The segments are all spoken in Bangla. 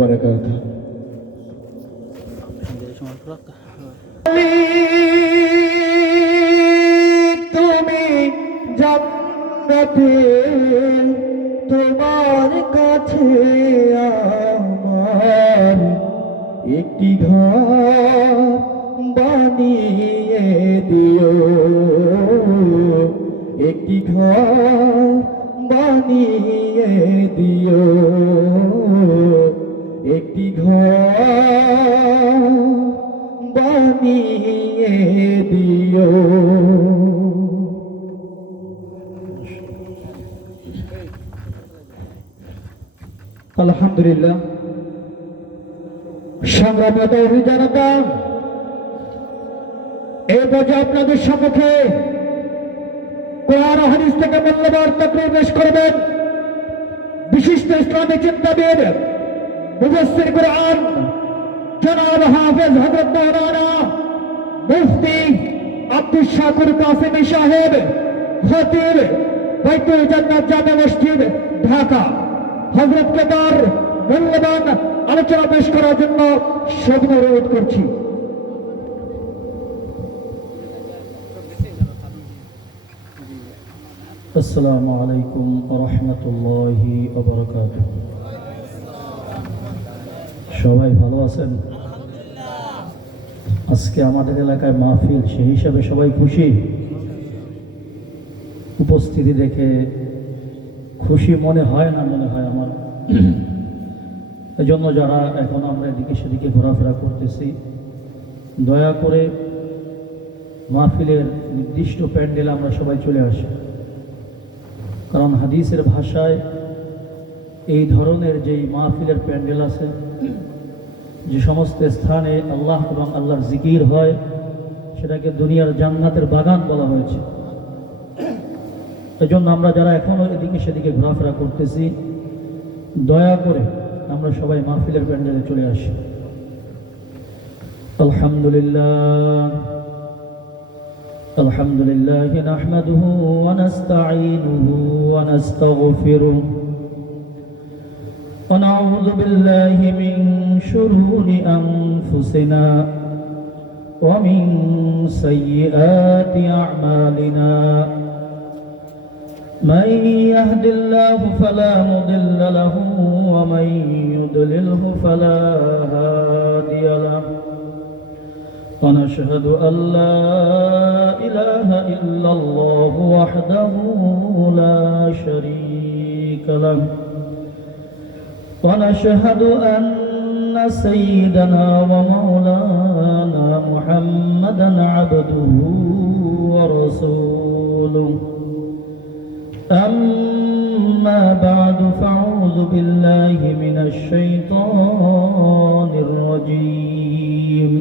وبركاته. তুমি জান্নাতে তোমার কাছে আমার একটি ঘর বানিয়ে দিও, একটি ঘর বানিয়ে দিও, একটি ঘর বানিয়ে দিও। আলহামদুলিল্লাহ। সংগ্রামী তাওহীদ জনতা, এই পর্যায়ে আপনাদের সম্মুখে কোরআন ও হাদিস থেকে মূল্যবান তাকরীর পেশ করবেন বিশিষ্ট ইসলামী চিন্তাবিদ মুফাসসির কুরআন জনাব হাফেজ হযরত মাওলানা মুফতি আব্দুল শাকুর কাসেমী সাহেব, খতিব বাইতুল জান্নাত জামে মসজিদ ঢাকা। হযরতকে তার মূল্যবান আলোচনা পেশ করার জন্য সবিনয় অনুরোধ করছি। আসসালামু আলাইকুম ওয়া রাহমাতুল্লাহি ওয়া বারাকাতুহু। সবাই ভালো আছেন? আজকে আমাদের এলাকায় মাহফিল, সেই হিসাবে সবাই খুশি। উপস্থিতি দেখে খুশি মনে হয় না মনে হয় আমার। এজন্য যারা এখন আমরা এদিকে সেদিকে ঘোরাফেরা করতেছি, দয়া করে মাহফিলের নির্দিষ্ট প্যান্ডেলে আমরা সবাই চলে আসি। কারণ হাদিসের ভাষায় এই ধরনের যেই মাহফিলের প্যান্ডেল আছে, যে সমস্ত স্থানে আল্লাহ এবং আল্লাহর জিকির হয়, সেটাকে দুনিয়ার জান্নাতের বাগান বলা হয়েছে। এজন্য আমরা যারা এখনো এদিকে সেদিকে ঘোরাফেরা করতেছি, দয়া করে আমরা সবাই মাহফিলের প্যান্ডেলে চলে আসি। আলহামদুলিল্লাহ আলহামদুলিল্লাহ নাহমাদুহু ওয়া নাস্তাঈনুহু ওয়া নাস্তাগফিরুহু ওয়া নাউযু বিল্লাহি মিন শুরুরি আনফুসিনা ওয়া মিন সাইয়্যাতি আ'মালিনা। من يهد الله فلا مضل له ومن يضلله فلا هادي له، ونشهد أن لا إله إلا الله وحده لا شريك له، ونشهد أن سيدنا ومولانا محمدا عبده ورسوله. أما بعد فأعوذ بالله من الشيطان الرجيم.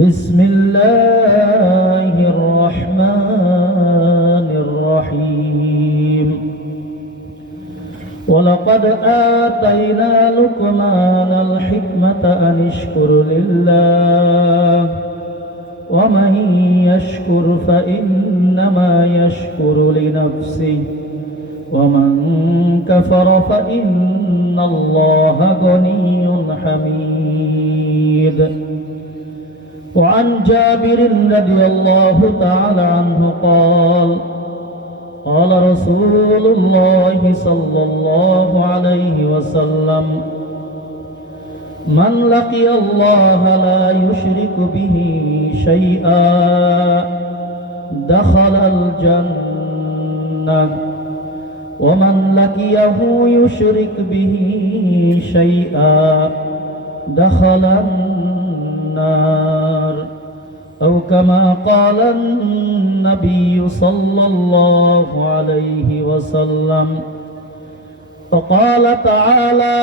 بسم الله الرحمن الرحيم. ولقد آتينا لقمان الحكمة أن اشكر لله ومن يشكر فإنما يشكر لنفسه ومن كفر فإن الله غني حميد. وعن جابر رضي الله تعالى عنه قال قال رسول الله صلى الله عليه وسلم من لقي الله لا يشرك به شيئا دخل الجنة ومن لقيه يشرك به شيئا دخل النار أو كما قال النبي صلى الله عليه وسلم. فقال تعالى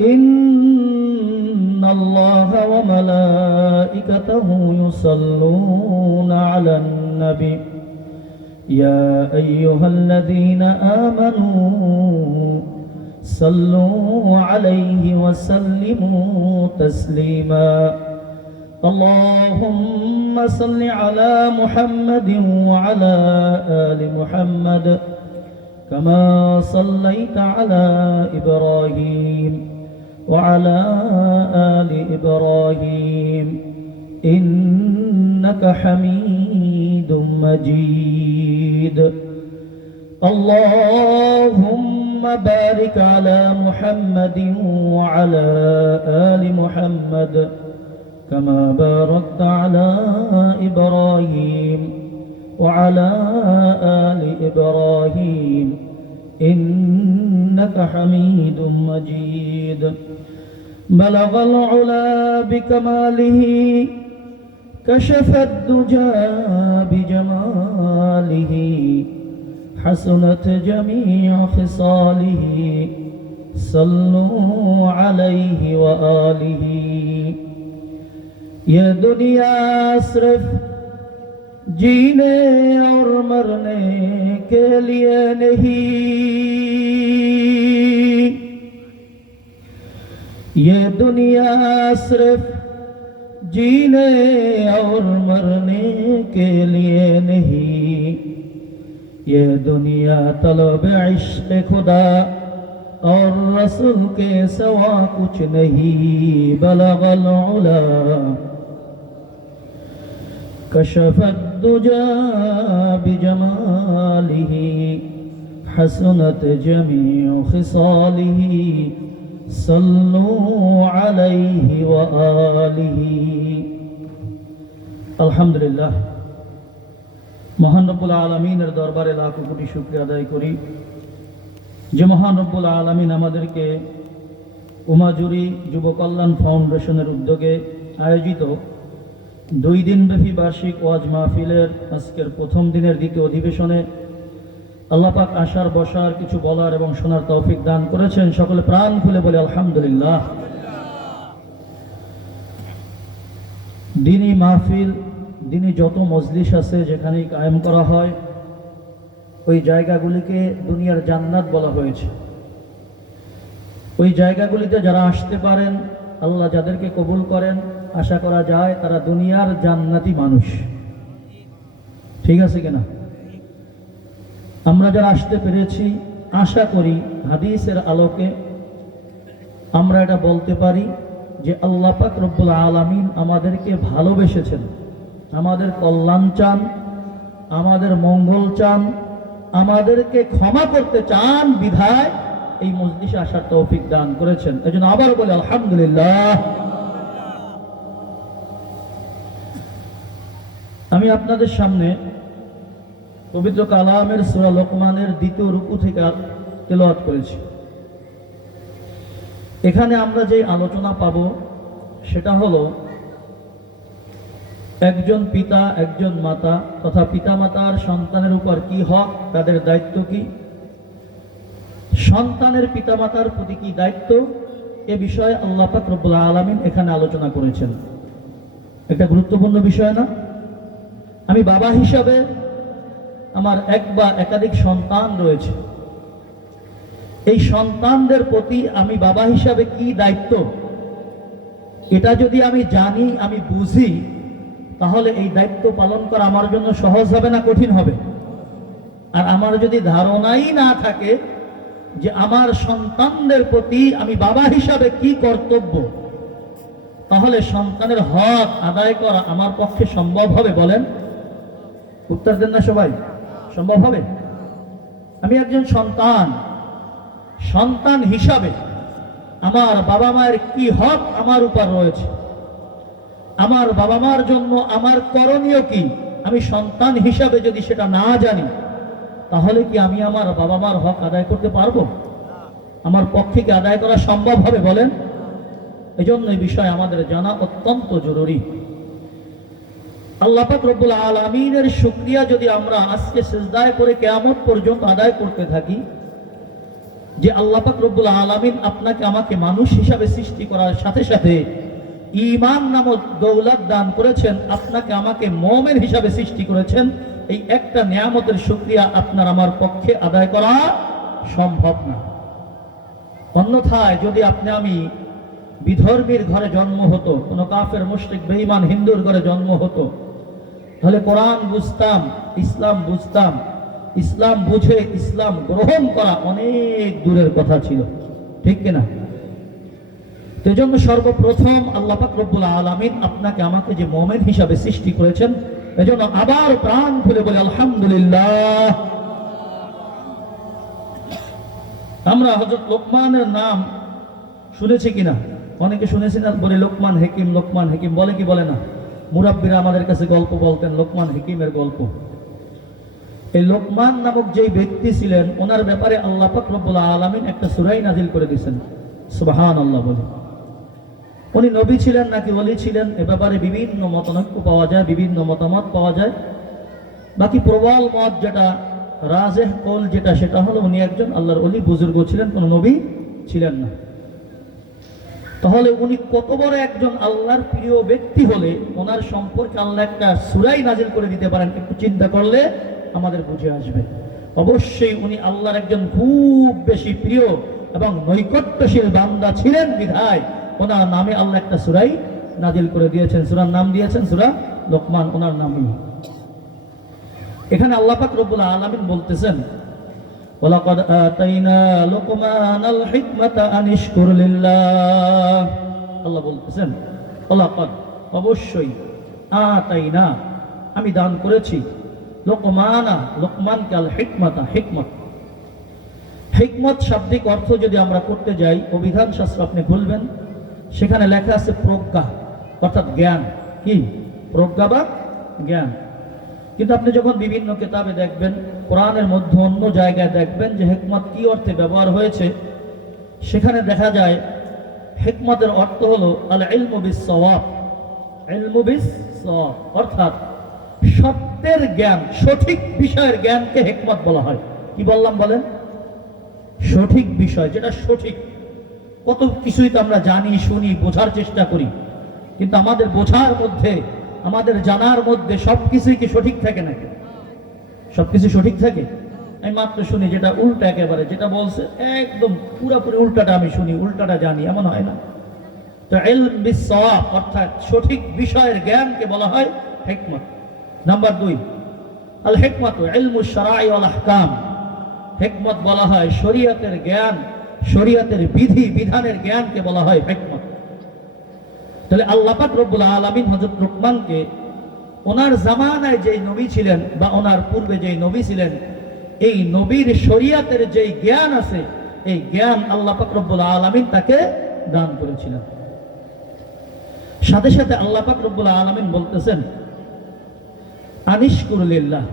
إن الله وملائكته يصلون على النبي يا أيها الذين آمنوا صلوا عليه وسلموا تسليما. اللهم صل على محمد وعلى آل محمد كما صليت على إبراهيم وعلى آل إبراهيم إنك حميد مجيد اللهم بارك على محمد وعلى آل محمد كما باركت على إبراهيم وعلى آل إبراهيم إنك حميد مجيد بلغ العلا بكماله كشف الدجى بجماله حسنت جميع خصاله صلوا عليه وآله ये दुनिया सिर्फ जीने और मरने के लिए नहीं, ये दुनिया सिर्फ जीने और मरने के लिए नहीं, ये दुनिया तलब इश्क़ खुदा और रसूल के सिवा कुछ नहीं। बलगल उला कशफ الدجى بجماله حسنت جميع خصاله صلوا عليه وآله আলহামদুলিল্লাহ মহান রব্বুল আলামিনের দরবারে লাখ কোটি শুকরিয়া আদায় করি যে মহান রব্বুল আলামিন আমাদেরকে উমাজুরি যুব কল্যাণ ফাউন্ডেশনের উদ্যোগে আয়োজিত 2 দিনব্যাপী বার্ষিক ওয়াজ মাহফিলের আজকের প্রথম দিনের দ্বিতীয় অধিবেশনে আল্লাহ পাক আসার বসার কিছু বলার এবং শোনার তৌফিক দান করেছেন। সকলে প্রাণ খুলে বলে আলহামদুলিল্লাহ। দিনী মাহফিল, দিনী যত মজলিস আছে যেখানেই কায়েম করা হয় ওই জায়গাগুলিকে দুনিয়ার জান্নাত বলা হয়েছে। ওই জায়গাগুলিতে যারা আসতে পারেন, আল্লাহ যাদেরকে কবুল করেন, আশা করা যায় তারা দুনিয়ার জান্নাতি মানুষ। ঠিক আছে কিনা? আমরা যারা আসতে পেরেছি আশা করি হাদিসের আলোকে আমরা এটা বলতে পারি যে আল্লাহ পাক রব্বুল আলামিন আমাদেরকে ভালোবেসেছেন, আমাদের কল্যাণ চান, আমাদের মঙ্গল চান, আমাদেরকে ক্ষমা করতে চান বিধায় এই মজলিসে আসার তৌফিক দান করেছেন। এজন্য আবার বলি আলহামদুলিল্লাহ। আমি আপনাদের সামনে পবিত্র কালামের সূরা লোকমানের 2য় রুকু থেকে তেলাওয়াত করেছি। এখানে আমরা যে আলোচনা পাবো সেটা হলো একজন পিতা, একজন মাতা তথা পিতামাতার সন্তানের উপর কি হক, তাদের দায়িত্ব কি, সন্তানের পিতামাতার প্রতি কি দায়িত্ব, এ বিষয়ে আল্লাহ পাক রব্বুল আলামিন এখানে আলোচনা করেছেন। একটা গুরুত্বপূর্ণ বিষয় না? আমি বাবা হিসাবে আমার এক বা একাধিক সন্তান রয়েছে, এই সন্তানদের প্রতি আমি বাবা হিসাবে কি দায়িত্ব এটা যদি আমি জানি, আমি বুঝি, তাহলে এই দায়িত্ব পালন করা আমার জন্য সহজ হবে না কঠিন হবে? আর আমার যদি ধারণাই না থাকে যে আমার সন্তানদের প্রতি আমি বাবা হিসাবে কি কর্তব্য, তাহলে সন্তানের হক আদায় করা আমার পক্ষে সম্ভব হবে? বলেন, উত্তর দেন না সবাই। সম্ভব হবে? আমি একজন সন্তান হিসাবে আমার বাবা মায়ের কি হক আমার উপর রয়েছে, আমার বাবা মার জন্য আমার করণীয় কি, আমি সন্তান হিসাবে যদি সেটা না জানি, তাহলে কি আমি আমার বাবা মার হক আদায় করতে পারবো? আমার পক্ষে কি আদায় করা সম্ভব হবে? বলেন। এজন্য এই বিষয় আমাদের জানা অত্যন্ত জরুরি। আল্লাহ পাক রব্বুল আলামিনের শুকরিয়া যদি আমরা আজকে সিজদায় পড়ে কিয়ামত পর্যন্ত আদায় করতে থাকি, যে আল্লাহ পাক রব্বুল আলামিন আপনাকে আমাকে মানুষ হিসাবে সৃষ্টি করার সাথে সাথে ঈমান নামক দৌলত দান করেছেন, আপনাকে আমাকে মুমিন হিসাবে সৃষ্টি করেছেন, এই একটা নিয়ামতের শুকরিয়া আপনার আমার পক্ষে আদায় করা সম্ভব না। অন্যথায় যদি আপনি আমি বিধর্মীর ঘরে জন্ম হতো, কোনো কাফের মুশরিক বেঈমান হিন্দুর ঘরে জন্ম হতো, তাহলে কোরআন বুঝতাম, ইসলাম বুঝতাম, ইসলাম বুঝে ইসলাম গ্রহণ করা অনেক দূরের কথা ছিল। ঠিক কিনা? এজন্য সর্বপ্রথম আল্লাহ পাক রব্বুল আলামিন আপনাকে আমাকে যে মুমিন হিসাবে সৃষ্টি করেছেন, এজন্য আবার প্রাণ খুলে বলে আলহামদুলিল্লাহ। আমরা হযরত লোকমানের নাম শুনেছি কিনা? অনেকে শুনেছি না? বলে লোকমান হাকিম, লোকমান হাকিম বলে কি বলে না? মুরাব্বিরা আমাদের কাছে গল্প বলতেন লোকমান হাকিমের গল্প। এই লোকমান নামক যেই ব্যক্তি ছিলেন, ওনার ব্যাপারে আল্লাহ পাক রব্বুল আলামিন একটা সূরা নাযিল করে দিয়েছেন। সুবহানাল্লাহ বলে। উনি নবী ছিলেন নাকি ওলি ছিলেন, এ ব্যাপারে বিভিন্ন মতানৈক্য পাওয়া যায়, বিভিন্ন মতামত পাওয়া যায়। বাকি প্রবল মত যেটা, রাজেহ কৌল যেটা, সেটা হলো উনি একজন আল্লাহর ওলি বুজুর্গ ছিলেন, কোনো নবী ছিলেন না। তাহলে উনি কত বড় একজন আল্লাহর প্রিয় ব্যক্তি হলে ওনার সম্পর্কে আল্লাহ একটা সূরা নাযিল করে দিতে পারেন, একটু চিন্তা করলে আমাদের বুঝে আসবে। অবশ্যই উনি আল্লাহর একজন খুব বেশি প্রিয় এবং নৈকট্যশীল বান্দা ছিলেন বিধায় ওনার নামে আল্লাহ একটা সূরা নাযিল করে দিয়েছেন। সূরার নাম দিয়েছেন সূরা লোকমান, ওনার নামই। এখানে আল্লাহ পাক রব্বুল আলামিন বলতেছেন, ওয়ালাকাদ আতাইনা লুকমানাল হিকমাতা আনিশকুর লিল্লাহ। আল্লাহ বলতেছেন ওয়ালাকাদ, অবশ্যই, আতাইনা, আমি দান করেছি, লোকমানা, লোকমানকে, আল হিকমাতা, হিকমত। হিকমত শাব্দিক অর্থ যদি আমরা করতে যাই, অভিধান শাস্ত্র আপনি খুলবেন, সেখানে লেখা আছে প্রজ্ঞা, অর্থাৎ জ্ঞান। কি? প্রজ্ঞা বা জ্ঞান। কিন্তু আপনি যখন বিভিন্ন কিতাবে দেখবেন, কোরআনের মধ্যে অন্য জায়গায় দেখবেন যে হিকমত কি অর্থে ব্যবহার হয়েছে, সেখানে দেখা যায় হিকমতের অর্থ হলো আল ইলমু বিস সাওয়াব, ইলমু বিস সাওয়াব, অর্থাৎ সত্যের জ্ঞান, সঠিক বিষয়ের জ্ঞানকে হিকমত বলা হয়। কি বললাম বলেন? সঠিক বিষয়, যেটা সঠিক। কত কিছুই তো আমরা জানি, শুনি, বোঝার চেষ্টা করি, কিন্তু আমাদের বোঝার মধ্যে, আমাদের জানার মধ্যে সবকিছুই কি সঠিক থাকে নাকি? সবকিছু সঠিক থাকে? আমি মাত্র শুনি যেটা উল্টা, একেবারে যেটা বলছে একদম পুরোপুরি উল্টাটা আমি শুনি, উল্টাটা জানি, এমন হয় না। তো ইলম বিস সাওয়াব, অর্থাৎ সঠিক বিষয়ের জ্ঞানকে বলা হয় হিকমত। নাম্বার 2, আল হিকমাতু ইলমুশ শারাঈ ওয়াল আহকাম। হিকমত বলা হয় শরীয়তের জ্ঞান, শরীয়তের বিধি বিধানের জ্ঞানকে বলা হয় হিকমত। তাহলে আল্লাহ পাক রব্বুল আলামিন হযরত লোকমানকে ওনার জামানায় যেই নবী ছিলেন বা ওনার পূর্বে যেই নবী ছিলেন, এই নবীর শরীয়তের যেই জ্ঞান আছে, এই জ্ঞান আল্লাহ পাক রব্বুল আলামিন তাকে দান করেছিলেন। সাথে সাথে আল্লাহ পাক রব্বুল আলামিন বলতেছেন আনিশকুর লিল্লাহ।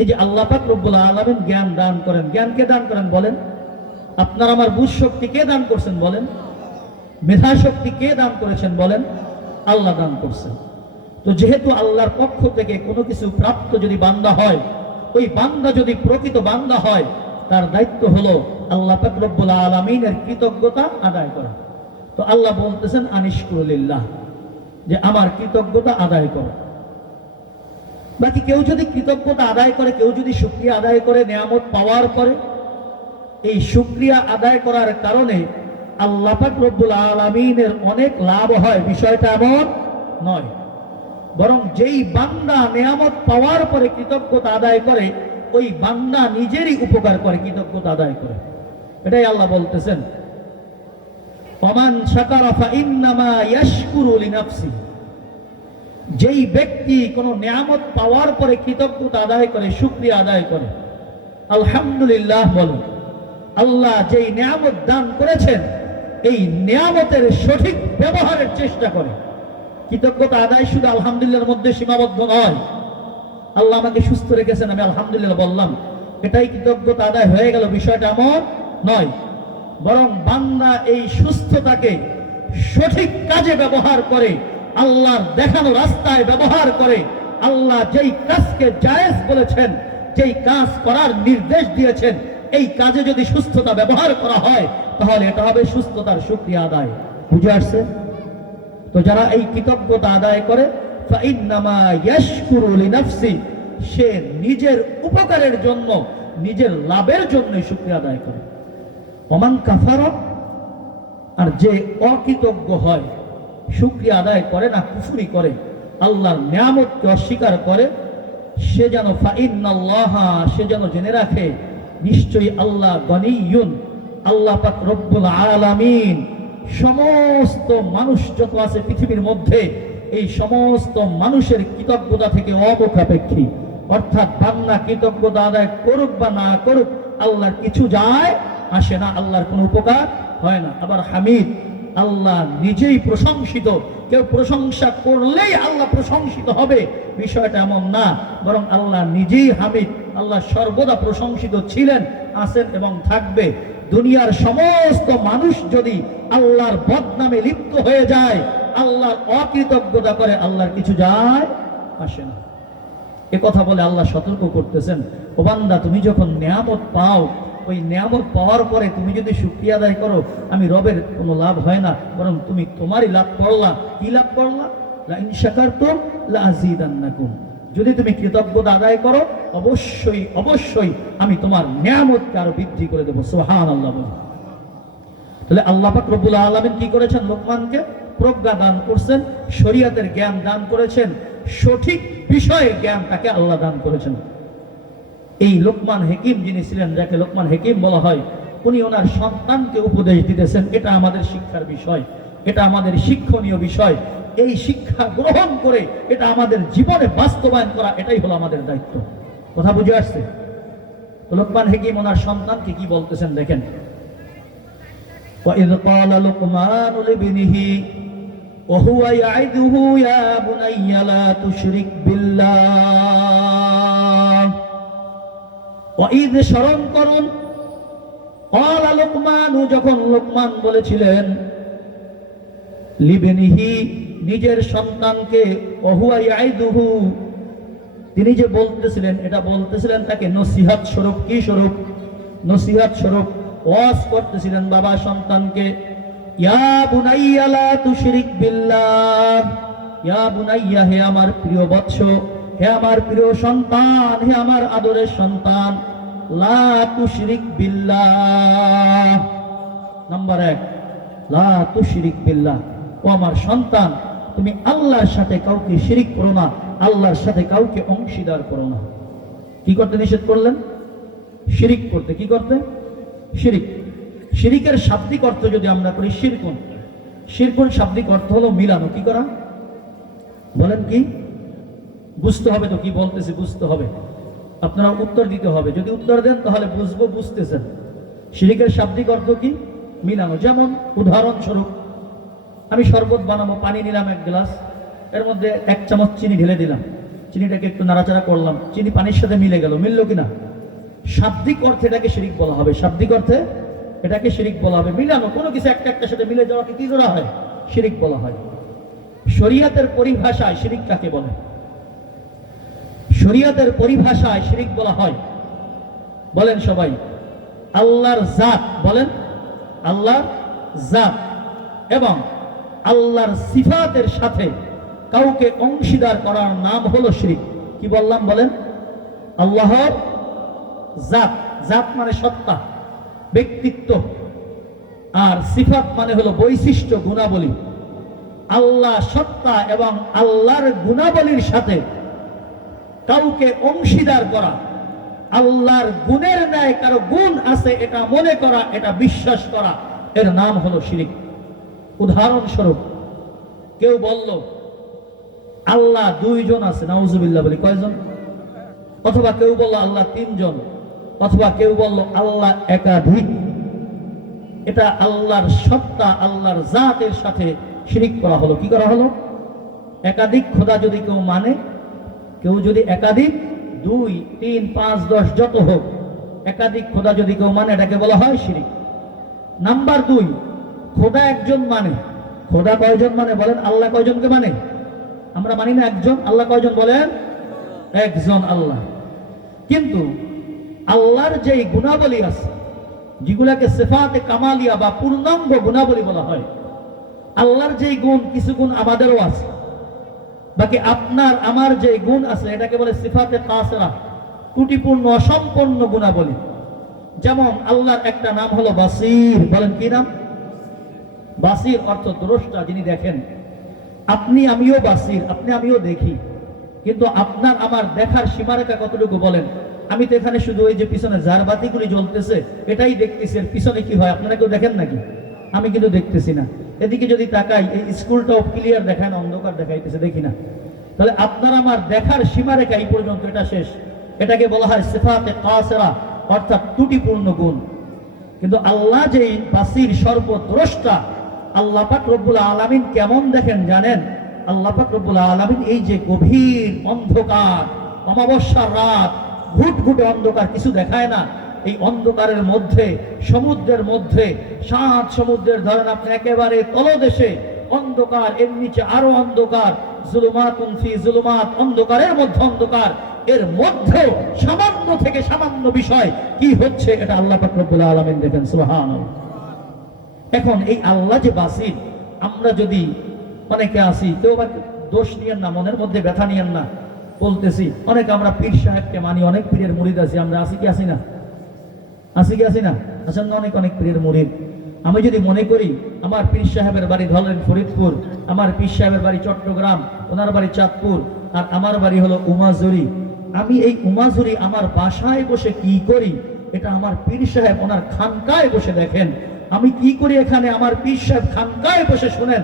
এই যে আল্লাহ পাক রব্বুল আলামিন জ্ঞান দান করেন, জ্ঞান কে দান করেন বলেন? আপনার আমার বুঝ শক্তি কে দান করছেন বলেন? মেধা শক্তি কে দান করেছেন বলেন? আল্লাহ দান করছেন। তো যেহেতু আল্লাহর পক্ষ থেকে কোনো কিছু প্রাপ্ত যদি বান্দা হয়, ওই বান্দা যদি প্রকৃত বান্দা হয়, তার দায়িত্ব হলো আল্লাহ পাক রব্বুল আলামিনের কৃতজ্ঞতা আদায় করা। তো আল্লাহ বলতেছেন আনিশকুর লিল্লাহ, যে আমার কৃতজ্ঞতা আদায় করো। বাকি কেউ যদি কৃতজ্ঞতা আদায় করে, কেউ যদি শুকরিয়া আদায় করে নিয়ামত পাওয়ার পরে, এই শুকরিয়া আদায় করার কারণে আল্লাহ পাক রব্বুল আলামিনের অনেক লাভ হয়, বিষয়টা এমন নয়। বরং যেই বান্দা নিয়ামত পাওয়ার পরে কৃতজ্ঞতা আদায় করে, ওই বান্দা নিজেরই উপকার করে কৃতজ্ঞতা আদায় করে। এটাই আল্লাহ বলতেছেন ওমান শাকারা ফাইন্নামা ইয়াশকুরু লিনাফসি। যেই ব্যক্তি কোনো নিয়ামত পাওয়ার পরে কৃতজ্ঞতা আদায় করে, শুকরিয়া আদায় করে, আলহামদুলিল্লাহ বলে, আল্লাহ যেই নিয়ামত দান করেছেন এই নিয়ামতের সঠিক ব্যবহারের চেষ্টা করে। কৃতজ্ঞতা আদায় শুধু আলহামদুলিল্লাহর মধ্যে সীমাবদ্ধ নয়। আল্লাহ আমাকে সুস্থ রেখেছেন, আমি আলহামদুলিল্লাহ বললাম, এটাই কৃতজ্ঞতা আদায় হয়ে গেল, বিষয়টা এমন নয়। বরং বান্দা এই সুস্থতাকে সঠিক কাজে ব্যবহার করে, আল্লাহর দেখানো রাস্তায় ব্যবহার করে, আল্লাহ যেই কাজকে জায়েজ বলেছেন, যেই কাজ করার নির্দেশ দিয়েছেন, এই কাজে যদি সুস্থতা ব্যবহার করা হয়, তাহলে এটা হবে সুস্থতার শুকরিয়া আদায়। বুঝে আসছে? তো যারা এই কৃতজ্ঞতা আদায় করে, ফাইন্নামা ইয়াশকুরু লিনাফসি, সে নিজের উপকারের জন্য, নিজের লাভের জন্য শুকরিয়া আদায় করে। ওমান কাফারা, আর যে অকৃতজ্ঞ হয়, শুকরিয়া আদায় করে না, কুফরি করে, আল্লাহর নিয়ামতকে অস্বীকার করে, সে যেন ফাইন্নাল্লাহা, সে যেন জেনে রাখে নিশ্চয়ই আল্লাহ গনিয়ুন, আল্লাহ পাক রব্বুল আলামিন সমস্ত মানুষ যত আছে পৃথিবীর মধ্যে এই সমস্ত মানুষের কৃতজ্ঞতা থেকে অপেক্ষাপেক্ষী, অর্থাৎ বান্দা কৃতজ্ঞতা আদায় করুক বা না করুক আল্লাহর কিছু যায় আসে না, আল্লাহর কোনো উপকার হয় না। আবার হামিদ, আল্লাহ নিজেই প্রশংসিত, কেউ প্রশংসা করলেই আল্লাহ প্রশংসিত হবে বিষয়টা এমন না, বরং আল্লাহ নিজেই হামিদ। আল্লাহ সর্বদা প্রশংসিত ছিলেন, আছেন এবং থাকবে। দুনিয়ার সমস্ত মানুষ যদি আল্লাহর বদনামে লিপ্ত হয়ে যায়, আল্লাহর অকৃতজ্ঞতা করে, আল্লাহর কিছু যায় আসে না। এ কথা বলে আল্লাহ সতর্ক করতেছেন, ও বান্দা তুমি যখন নিয়ামত পাও, ওই নিয়ামত পাওয়ার পরে তুমি যদি শুকরিয়া আদায় করো, আমি রবের কোনো লাভ হয় না, বরং তুমি তোমারই লাভ করলা। কি লাভ করলা? লা ইন শাকারতুম লা আযীদান্নাকুম। যদি তুমি কৃতজ্ঞতা আদায় করো, অবশ্যই অবশ্যই আমি তোমার নিয়ামতকে আরো বৃদ্ধি করে দেবো। সুবহানাল্লাহ। তাহলে আল্লাহ পাক রব্বুল আলামিন কি করেছেন? লোকমানকে প্রজ্ঞা দান করছেন, শরীয়তের জ্ঞান দান করেছেন, সঠিক বিষয়ের জ্ঞান তাকে আল্লাহ দান করেছেন। এই লোকমান হাকিম যিনি ছিলেন, যাকে লোকমান হাকিম বলা হয়, উনি ওনার সন্তানকে উপদেশ দিতেছেন। এটা আমাদের শিক্ষার বিষয়, এটা আমাদের শিক্ষণীয় বিষয়। এই শিক্ষা গ্রহণ করে এটা আমাদের জীবনে বাস্তবায়ন করা, এটাই হলো আমাদের দায়িত্ব। কথা বুঝে আসছে? লোকমান হাকিম ওনার সন্তানকে কি বলতেছেন দেখেন। وَإِذْ قَالَ لُقْمَانُ لِابْنِهِ وَهُوَ يَعِظُهُ يَا بُنَيَّ لَا تُشْرِكْ بِاللَّهِ وَإِذْ স্মরণ করুন قَالَ لُقْمَانُ যখন লোকমান বলেছিলেন লিবনিহি নিজের সন্তানকে, وَهُوَ يَعِظُهُ তিনি যে বলতেছিলেন, এটা বলতেছিলেন তাকে নসিহত স্বরূপ। কি স্বরূপ? নসিহত স্বরূপ ওয়াজ করতেছিলেন বাবা সন্তানকে। ইয়া বুনাইয়া লা তুশরিক বিল্লাহ, ইয়া বুনাইয়া, হে আমার প্রিয় বৎস, হে আমার প্রিয় সন্তান, হে আমার আদরের সন্তান, লা তুশরিক বিল্লাহ। নাম্বার 1, লা তুশরিক বিল্লাহ। ও আমার সন্তান, তুমি আল্লাহর সাথে কাউকে শিরিক করো না, আল্লাহর সাথে কাউকে অংশীদার করো না। কি করতে নিষেধ করলেন? শিরিক করতে। কি করতে? শিরিক। শিরিকের শাব্দিক অর্থ যদি আমরা করি শিরকুন, শিরকুন শাব্দিক অর্থ হলো মিলানো। কি করা? বলেন কি? বুঝতে হবে তো, কি বলতেছি বুঝতে হবে, আপনারা উত্তর দিতে হবে। যদি উত্তর দেন তাহলে বুঝবো বুঝতেছেন। শিরিকের শাব্দিক অর্থ কি? মিলানো। যেমন উদাহরণস্বরূপ, আমি শরবত বানাবো, পানি নিলাম 1 গ্লাস, এর মধ্যে 1 চামচ চিনি ঢেলে দিলাম, চিনিটাকে একটু নাড়াচাড়া করলাম, চিনি পানির সাথে মিলে গেল। মিললো কিনা? শাব্দিক অর্থে এটাকে শিরিক বলা হবে। শাব্দিক অর্থে এটাকে শিরিক বলা হবে। মিলানো, কোনো কিছু একটা একটার সাথে মিলে যাওয়াকে কি করা হয়? শিরিক বলা হয়। শরীয়তের পরিভাষায় শিরিক কাকে বলে? শরীয়তের পরিভাষায় শিরিক বলা হয়, বলেন সবাই, আল্লাহর জাত। বলেন আল্লাহর জাত এবং আল্লাহর সিফাতের সাথে কাউকে অংশীদার করার নাম হলো শিরিক। কি বললাম? বলেন আল্লাহর জাত। জাত মানে সত্তা, ব্যক্তিত্ব, আর সিফাত মানে হলো বৈশিষ্ট্য, গুণাবলী। আল্লাহ সত্তা এবং আল্লাহর গুণাবলীর সাথে কাউকে অংশীদার করা, আল্লাহর গুণের ন্যায় কারো গুণ আছে এটা মনে করা, এটা বিশ্বাস করা, এর নাম হলো শিরিক। উদাহরণস্বরূপ, কেউ বলল আল্লাহ 2 জন আছে, নাউজুবিল্লাহ বলি, কয়জন? অথবা কেউ বলল আল্লাহ 3 জন, অথবা কেউ বলল আল্লাহ একাধিক। এটা আল্লাহর সত্তা, আল্লাহর জাতের সাথে শিরিক করা হলো। কি করা হলো? একাধিক খোদা যদি কেউ মানে, কেউ যদি একাধিক 2, 3, 5, 10 যত হোক, একাধিক খোদা যদি কেউ মানে, এটাকে বলা হয় শিরিক। নাম্বার 2, খোদা একজন মানে। খোদা কয়জন মানে? বলেন আল্লাহ কয়জনকে মানে? আমরা মানি না একজন। আল্লাহ কয়জন? বলেন একজন আল্লাহ। কিন্তু আল্লাহর যে গুণাবলী আছে, যেগুলাকে সিফাতে কামালিয়া বা পূর্ণাঙ্গ গুণাবলী বলা হয়, আল্লাহর যে গুণ, কিছু গুণ আমাদেরও আছে, বাকি আপনার আমার যে গুণ আছে এটাকে বলে সিফাতে কাসরা, ত্রুটিপূর্ণ অসম্পূর্ণ গুণাবলী। যেমন আল্লাহর একটা নাম হলো বাসির। বলেন কি নাম? বাসির অর্থ দ্রষ্টা, যিনি দেখেন। আপনি আমিও বাসির, আপনি আমিও দেখি, কিন্তু আপনার আমার দেখার সীমারেখা কতটুকু বলেন? আমি তো এখানে শুধু ওই যে পিছনে ঝাড়বাতিগুলি জ্বলতেছে এটাই দেখতেছি, এর পিছনে কি হয় আপনারা কেউ দেখেন নাকি? আমি কিন্তু দেখতেছি না। এদিকে যদি তাকাই, এই স্কুলটাও ক্লিয়ার দেখায় না, অন্ধকার দেখাইতেছে, দেখি না। তাহলে আপনার আমার দেখার সীমারেখা এই পর্যন্ত, এটা শেষ। এটাকে বলা হয় সিফাতে কাসিরা, অর্থাৎ ত্রুটিপূর্ণ গুণ। কিন্তু আল্লাহ যে বাসির, সর্বদ্রষ্টা, আল্লাহ পাক রব্বুল আলামিন কেমন দেখেন জানেন? আল্লাহ পাক রব্বুল আলামিন এই যে গভীর অন্ধকার, অমাবস্যার রাত, ঘুটঘুটে অন্ধকার, কিছু দেখায় না, এই অন্ধকারের মধ্যে, সমুদ্রের মধ্যে, 7 সমুদ্রের ধরেন আপনি একেবারে তলদেশে অন্ধকার, এর নিচে আরো অন্ধকার, জুলুমাতুন ফি জুলুমাত, অন্ধকারের মধ্যে অন্ধকার, এর মধ্যেও সামান্য থেকে সামান্য বিষয় কি হচ্ছে, এটা আল্লাহ পাক রব্বুল আলামিন দেখেন। সুবহানাল্লাহ। এখন এই আল্লাহ যে বাসির, আমরা যদি অনেকে আসি, কেউ আবার দোষ নিয়েন না, মনের মধ্যে ব্যথা নিয়েন না, বলতেছি অনেক আমরা পীর সাহেবকে মানি, অনেক পীরের মুরিদ আছি, আমরা আসি কি আসি না? আসি কি আসি না? আসেন না অনেক অনেক পীরের মুরিদ। আমি যদি মনে করি আমার পীর সাহেবের বাড়ি ধরেন ফরিদপুর, আমার পীর সাহেবের বাড়ি চট্টগ্রাম, ওনার বাড়ি চাঁদপুর, আর আমার বাড়ি হলো উমাজুরি, আমি এই উমাজুরি আমার বাসায় বসে কি করি, এটা আমার পীর সাহেব ওনার খানকায় বসে দেখেন। আমি কি করি এখানে, আমার পীর সাহেব খানকায় বসে শুনেন।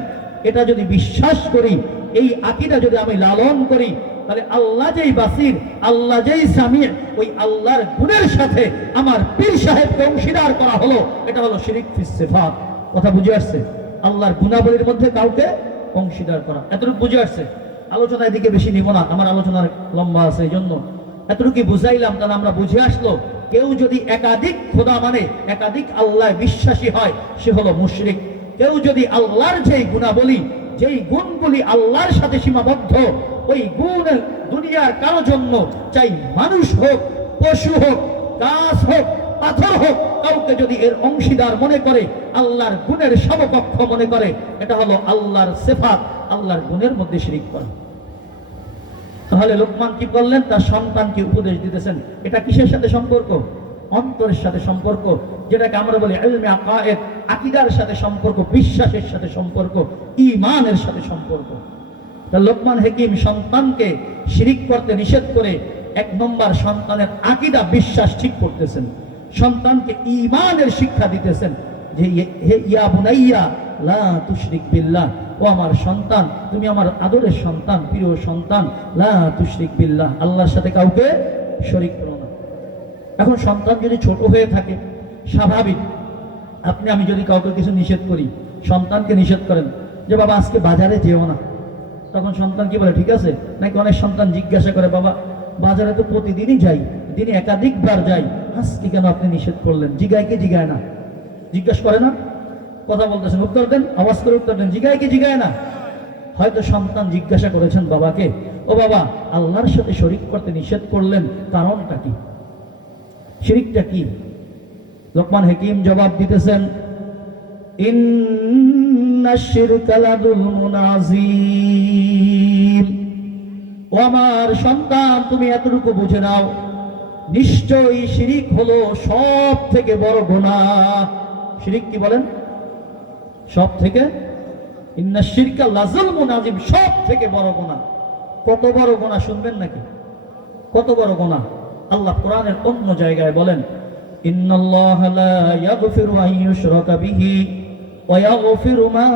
এটা যদি বিশ্বাস করি, এই আকীদা যদি আমি লালন করি, তাহলে আল্লাহ যেই বাসির, আল্লাহ যেই সামির, ওই আল্লাহর গুণের সাথে আমার পীর সাহেবকে অংশীদার করা হলো, এটা হলো শিরক ফিস সিফাত। কথা বুঝে আসছে? আল্লাহর গুণাবলীর মধ্যে কাউকে অংশীদার করা, এতটুকু বুঝে আসছে? আলোচনা এদিকে বেশি নিব না, আমার আলোচনা লম্বা আছে, এই জন্য এতটুকু বুঝাইলাম, তাহলে আমরা বুঝে আসলো কেউ যদি একাধিক খোদা মানে, একাধিক আল্লাহ বিশ্বাসী হয়, সে হলো মুশরিক। কেউ যদি আল্লাহর যেই গুণাবলী, যেই গুণগুলি আল্লাহর সাথে সীমাবদ্ধ, ওই গুণ দুনিয়ার কারো জন্য, চাই মানুষ হোক, পশু হোক, গাছ হোক, পাথর হোক, কাউকে যদি এর অংশীদার মনে করে, আল্লাহর গুণের সমকক্ষ মনে করে, এটা হলো আল্লাহর সিফাত, আল্লাহর গুণের মধ্যে শিরিক করা। তাহলে লোকমান কি করলেন? তার সন্তানকে উপদেশ দিতেছেন। এটা কিসের সাথে সম্পর্ক? অন্তরের সাথে সম্পর্ক, যেটাকে আমরা বলি ইলমে আকায়েদ, আকীদার সাথে সম্পর্ক, বিশ্বাসের সাথে সম্পর্ক, ঈমানের সাথে সম্পর্ক। তা লোকমান হাকিম সন্তানকে শিরিক করতে নিষেধ করে 1 নম্বর সন্তানের আকীদা, বিশ্বাস ঠিক করতেছেন, সন্তানকে ঈমানের শিক্ষা দিতেছেন যে হে ইয়া বুনাইয়া লা তুশরিক বিল্লাহ, ও আমার সন্তান, তুমি আমার আদরের সন্তান, প্রিয় সন্তান, লা তুশরিক বিল্লাহ, আল্লাহর সাথে কাউকে শরীক করো না। এখন সন্তান যদি ছোট হয়ে থাকে, স্বাভাবিক, আপনি আমি যদি কাউকে কিছু নিষেধ করি, সন্তানকে নিষেধ করেন যে বাবা আজকে বাজারে যেও না, তখন সন্তান কি বলে? ঠিক আছে। নাকি অনেক সন্তান জিজ্ঞাসা করে, বাবা বাজারে তো প্রতিদিনই যাই, দিনে একাধিকবার যাই, আজকে কেন আপনি নিষেধ করলেন? জিগায় কি জিগায় না? জিজ্ঞাসা করে না? কথা বলতেছেন, উত্তর দেন, আওয়াজ করে উত্তর দেন। জিগায় কি জিগায় না? হয়তো সন্তান জিজ্ঞাসা করেছেন বাবাকে, ও বাবা আল্লাহর সাথে শরীক করতে নিষেধ করলেন, কারণটা কি, শিরিকটা কি? লোকমান হাকিম জবাব দিতেছেন, ইন্নাশ শিরকা লাযুলমুন আযীম। ও আমার সন্তান, তুমি এতটুকু বুঝে নাও, নিশ্চয়ই শিরিক হলো সব থেকে বড় গুনাহ। শিরিক কি বলেন? সব থেকে, ইন্নাশ শিরকা লাযুলমুন আযীম, সব থেকে বড় গুনাহ। কত বড় গুনাহ শুনবেন নাকি? কত বড় গুনাহ? আল্লাহ কোরআনের অন্য জায়গায় বলেন, ইন্নাল্লাহা লা ইয়াগফিরু আন ইউশরাকা বিহি ওয়া ইয়াগফিরু মা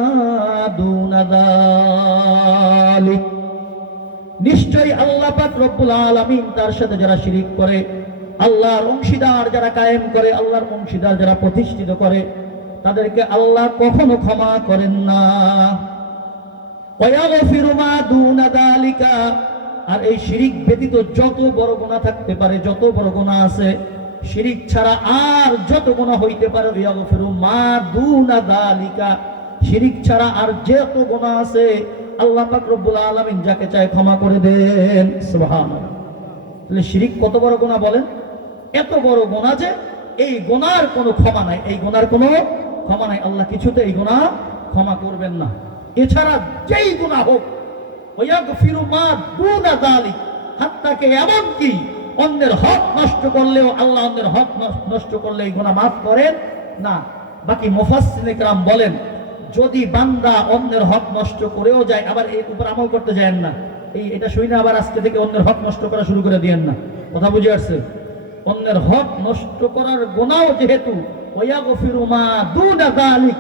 দুনা যালিক। নিশ্চয়ই আল্লাহ পাক রব্বুল আলামিন তার সাথে যারা শিরিক করে, আল্লাহর অংশীদার যারা কায়েম করে, আল্লাহর অংশীদার যারা প্রতিষ্ঠিত করে, তাদেরকে আল্লাহ কখনো ক্ষমা করেন না। ওয়া ইয়াগফিরু মা দুনা যালিকা, আর এই শিরিক ব্যতীত যত বড় গুনাহ থাকতে পারে, যত বড় গুনাহ আছে, শিরিক ছাড়া আর যত গুনাহ হইতে পারে, ইয়াগফিরু মা দুনা যালিকা, শিরিক ছাড়া আর যত গুনাহ আছে আল্লাহ পাক রব্বুল আলামিন যাকে চায় ক্ষমা করে দেন। সুবহানাল্লাহ। তাহলে শিরিক কত বড় গুনাহ বলেন? এত বড় গুনাহ যে এই গুনার কোনো ক্ষমা নাই, এই গুনার কোনো ক্ষমা নাই, আল্লাহ কিছুতে এই গুনাহ ক্ষমা করবেন না। এছাড়া যেই গুনাহ হোক, ওয়াগফিরু মা দুনা যালিক, হাত্তাকে এমনকি অন্যের হক নষ্ট করলেও আল্লাহ অন্যের হক নষ্ট করলে এই গুনাহ মাফ করেন না। বাকি মুফাসসিরিনে কেরাম বলেন, যদি বান্দা অন্যের হক নষ্ট করেও যায়, আবার এর উপর আমল করতে যায়েন না, এটা শুই না আবার আজকে থেকে অন্যের হক নষ্ট করা শুরু করে দিয়েন না। কথা বুঝে আসছে? অন্যের হক নষ্ট করার গুনাহ যেহেতু ওয়াগফিরু মা দুনা যালিক,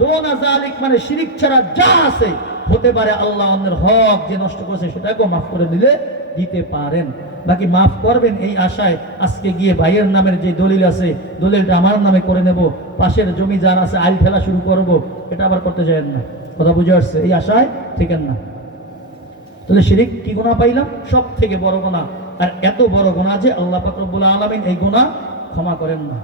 দোনা জালিক মানে শিরিক ছাড়া যা আছে হতে পারে আল্লাহ অন্যের হক যে নষ্ট করেছে সেটাকেও মাফ করে দিতে পারেন। বাকি মাফ করবেন এই আশায় আজকে গিয়ে ভাইয়ের নামের যে দলিল আছে দলিলটা আমার নামে করে নেব, পাশের জমি যার আছে আইল ফেলা শুরু করব, এটা আবার করতে যাবেন না। কথা বুঝে আসছে? এই আশায় ঠিকেন না। তাহলে শিরিক কি গুনাহ পাইলাম? সব থেকে বড় গুনাহ, আর এত বড় গুনাহ যে আল্লাহ পাক রব্বুল আলামিন এই গুনাহ ক্ষমা করেন না।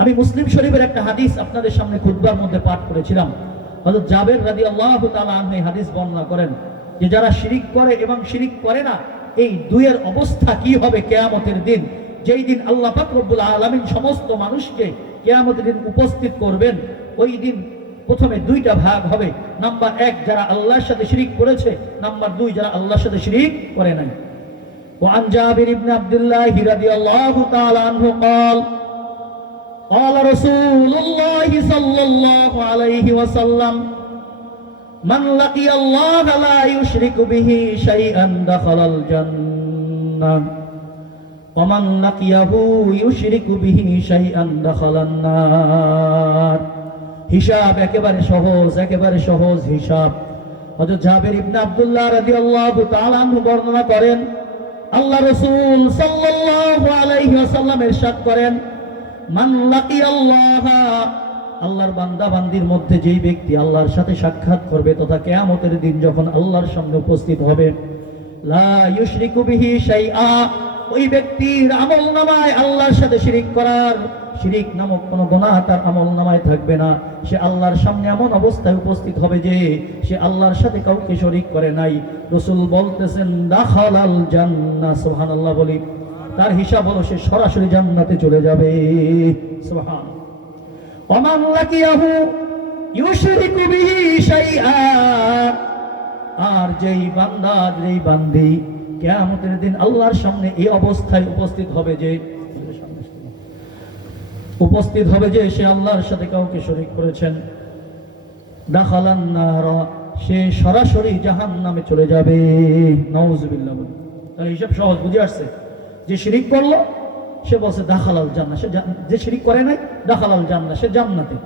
আমি মুসলিম শরীফের একটা হাদিস আপনাদের সামনে খুতবার মধ্যে পাঠ করেছিলাম। হযরত জাবের রাদিয়াল্লাহু তাআলা আনহু এই হাদিস বর্ণনা করেন যে যারা শিরিক করে এবং শিরিক করে না এই দুইয়ের অবস্থা কি হবে কিয়ামতের দিন। যেই দিন আল্লাহ পাক রব্বুল আলামিন সমস্ত মানুষকে কিয়ামতের দিন উপস্থিত করবেন, ওই দিন প্রথমে দুইটা ভাগ হবে। নাম্বার 1 যারা আল্লাহর সাথে শিরিক করেছে, নাম্বার 2 যারা আল্লাহর সাথে শিরিক করে নাই। وعن جابر بن عبد الله رضي الله تعالى عنه قال قال رسول الله صلى الله عليه وسلم من لقي الله لا يشرك به شيئا دخل الجنة ومن لقيه يشرك به شيئا دخل النار। হিসাব একেবারে সহজ হিসাব। হযরত জাবের ইবনে আব্দুল্লাহ রাদিয়াল্লাহু তাআলা আনহু বর্ণনা করেন, আল্লাহ রাসূল সাল্লাল্লাহু আলাইহি ওয়াসাল্লাম ইরশাদ করেন, মান লাকিয়াল্লাহ, আল্লাহর বান্দা বান্দির মধ্যে যেই ব্যক্তি আল্লাহর সাথে সাক্ষাৎ করবে তথা কিয়ামতের দিন যখন আল্লাহর সামনে উপস্থিত হবে, লা ইউশরিকু বিহি শাইআ, ওই ব্যক্তির আমলনামায় আল্লাহর সাথে শিরিক নামক কোনো গুনাহ তার আমলনামায় থাকবে না। সে আল্লাহর সামনে এমন অবস্থায় উপস্থিত হবে যে সে আল্লাহর সাথে কাউকে শরীক করে নাই। রাসূল বলতেছেন দাখালাল জান্নাহ, সুবহানাল্লাহ বলি। তার হিসাব হলো সে সরাসরি জান্নাতে চলে যাবে। সুবহান। ওমান লাকিয়াহু ইউশরিকু বিহি শাইআ, আর যেই বান্দা যেই বান্দি কিয়ামতের দিন আল্লাহর সামনে এই অবস্থায় উপস্থিত হবে যে সে আল্লাহর সাথে কাউকে শরীক করেছেন, দাখালান নার, সে সরাসরি জাহান্নামে চলে যাবে। নাউযুবিল্লাহ। তাহলে হিসাব সহজ, বুঝে আসছে? যে শিরিক করলো সে বলছে দাখালাল জান্নাহ, সে যে শিরিক করে নাই দাখালাল জান্নাহ, সে জান্নাতে।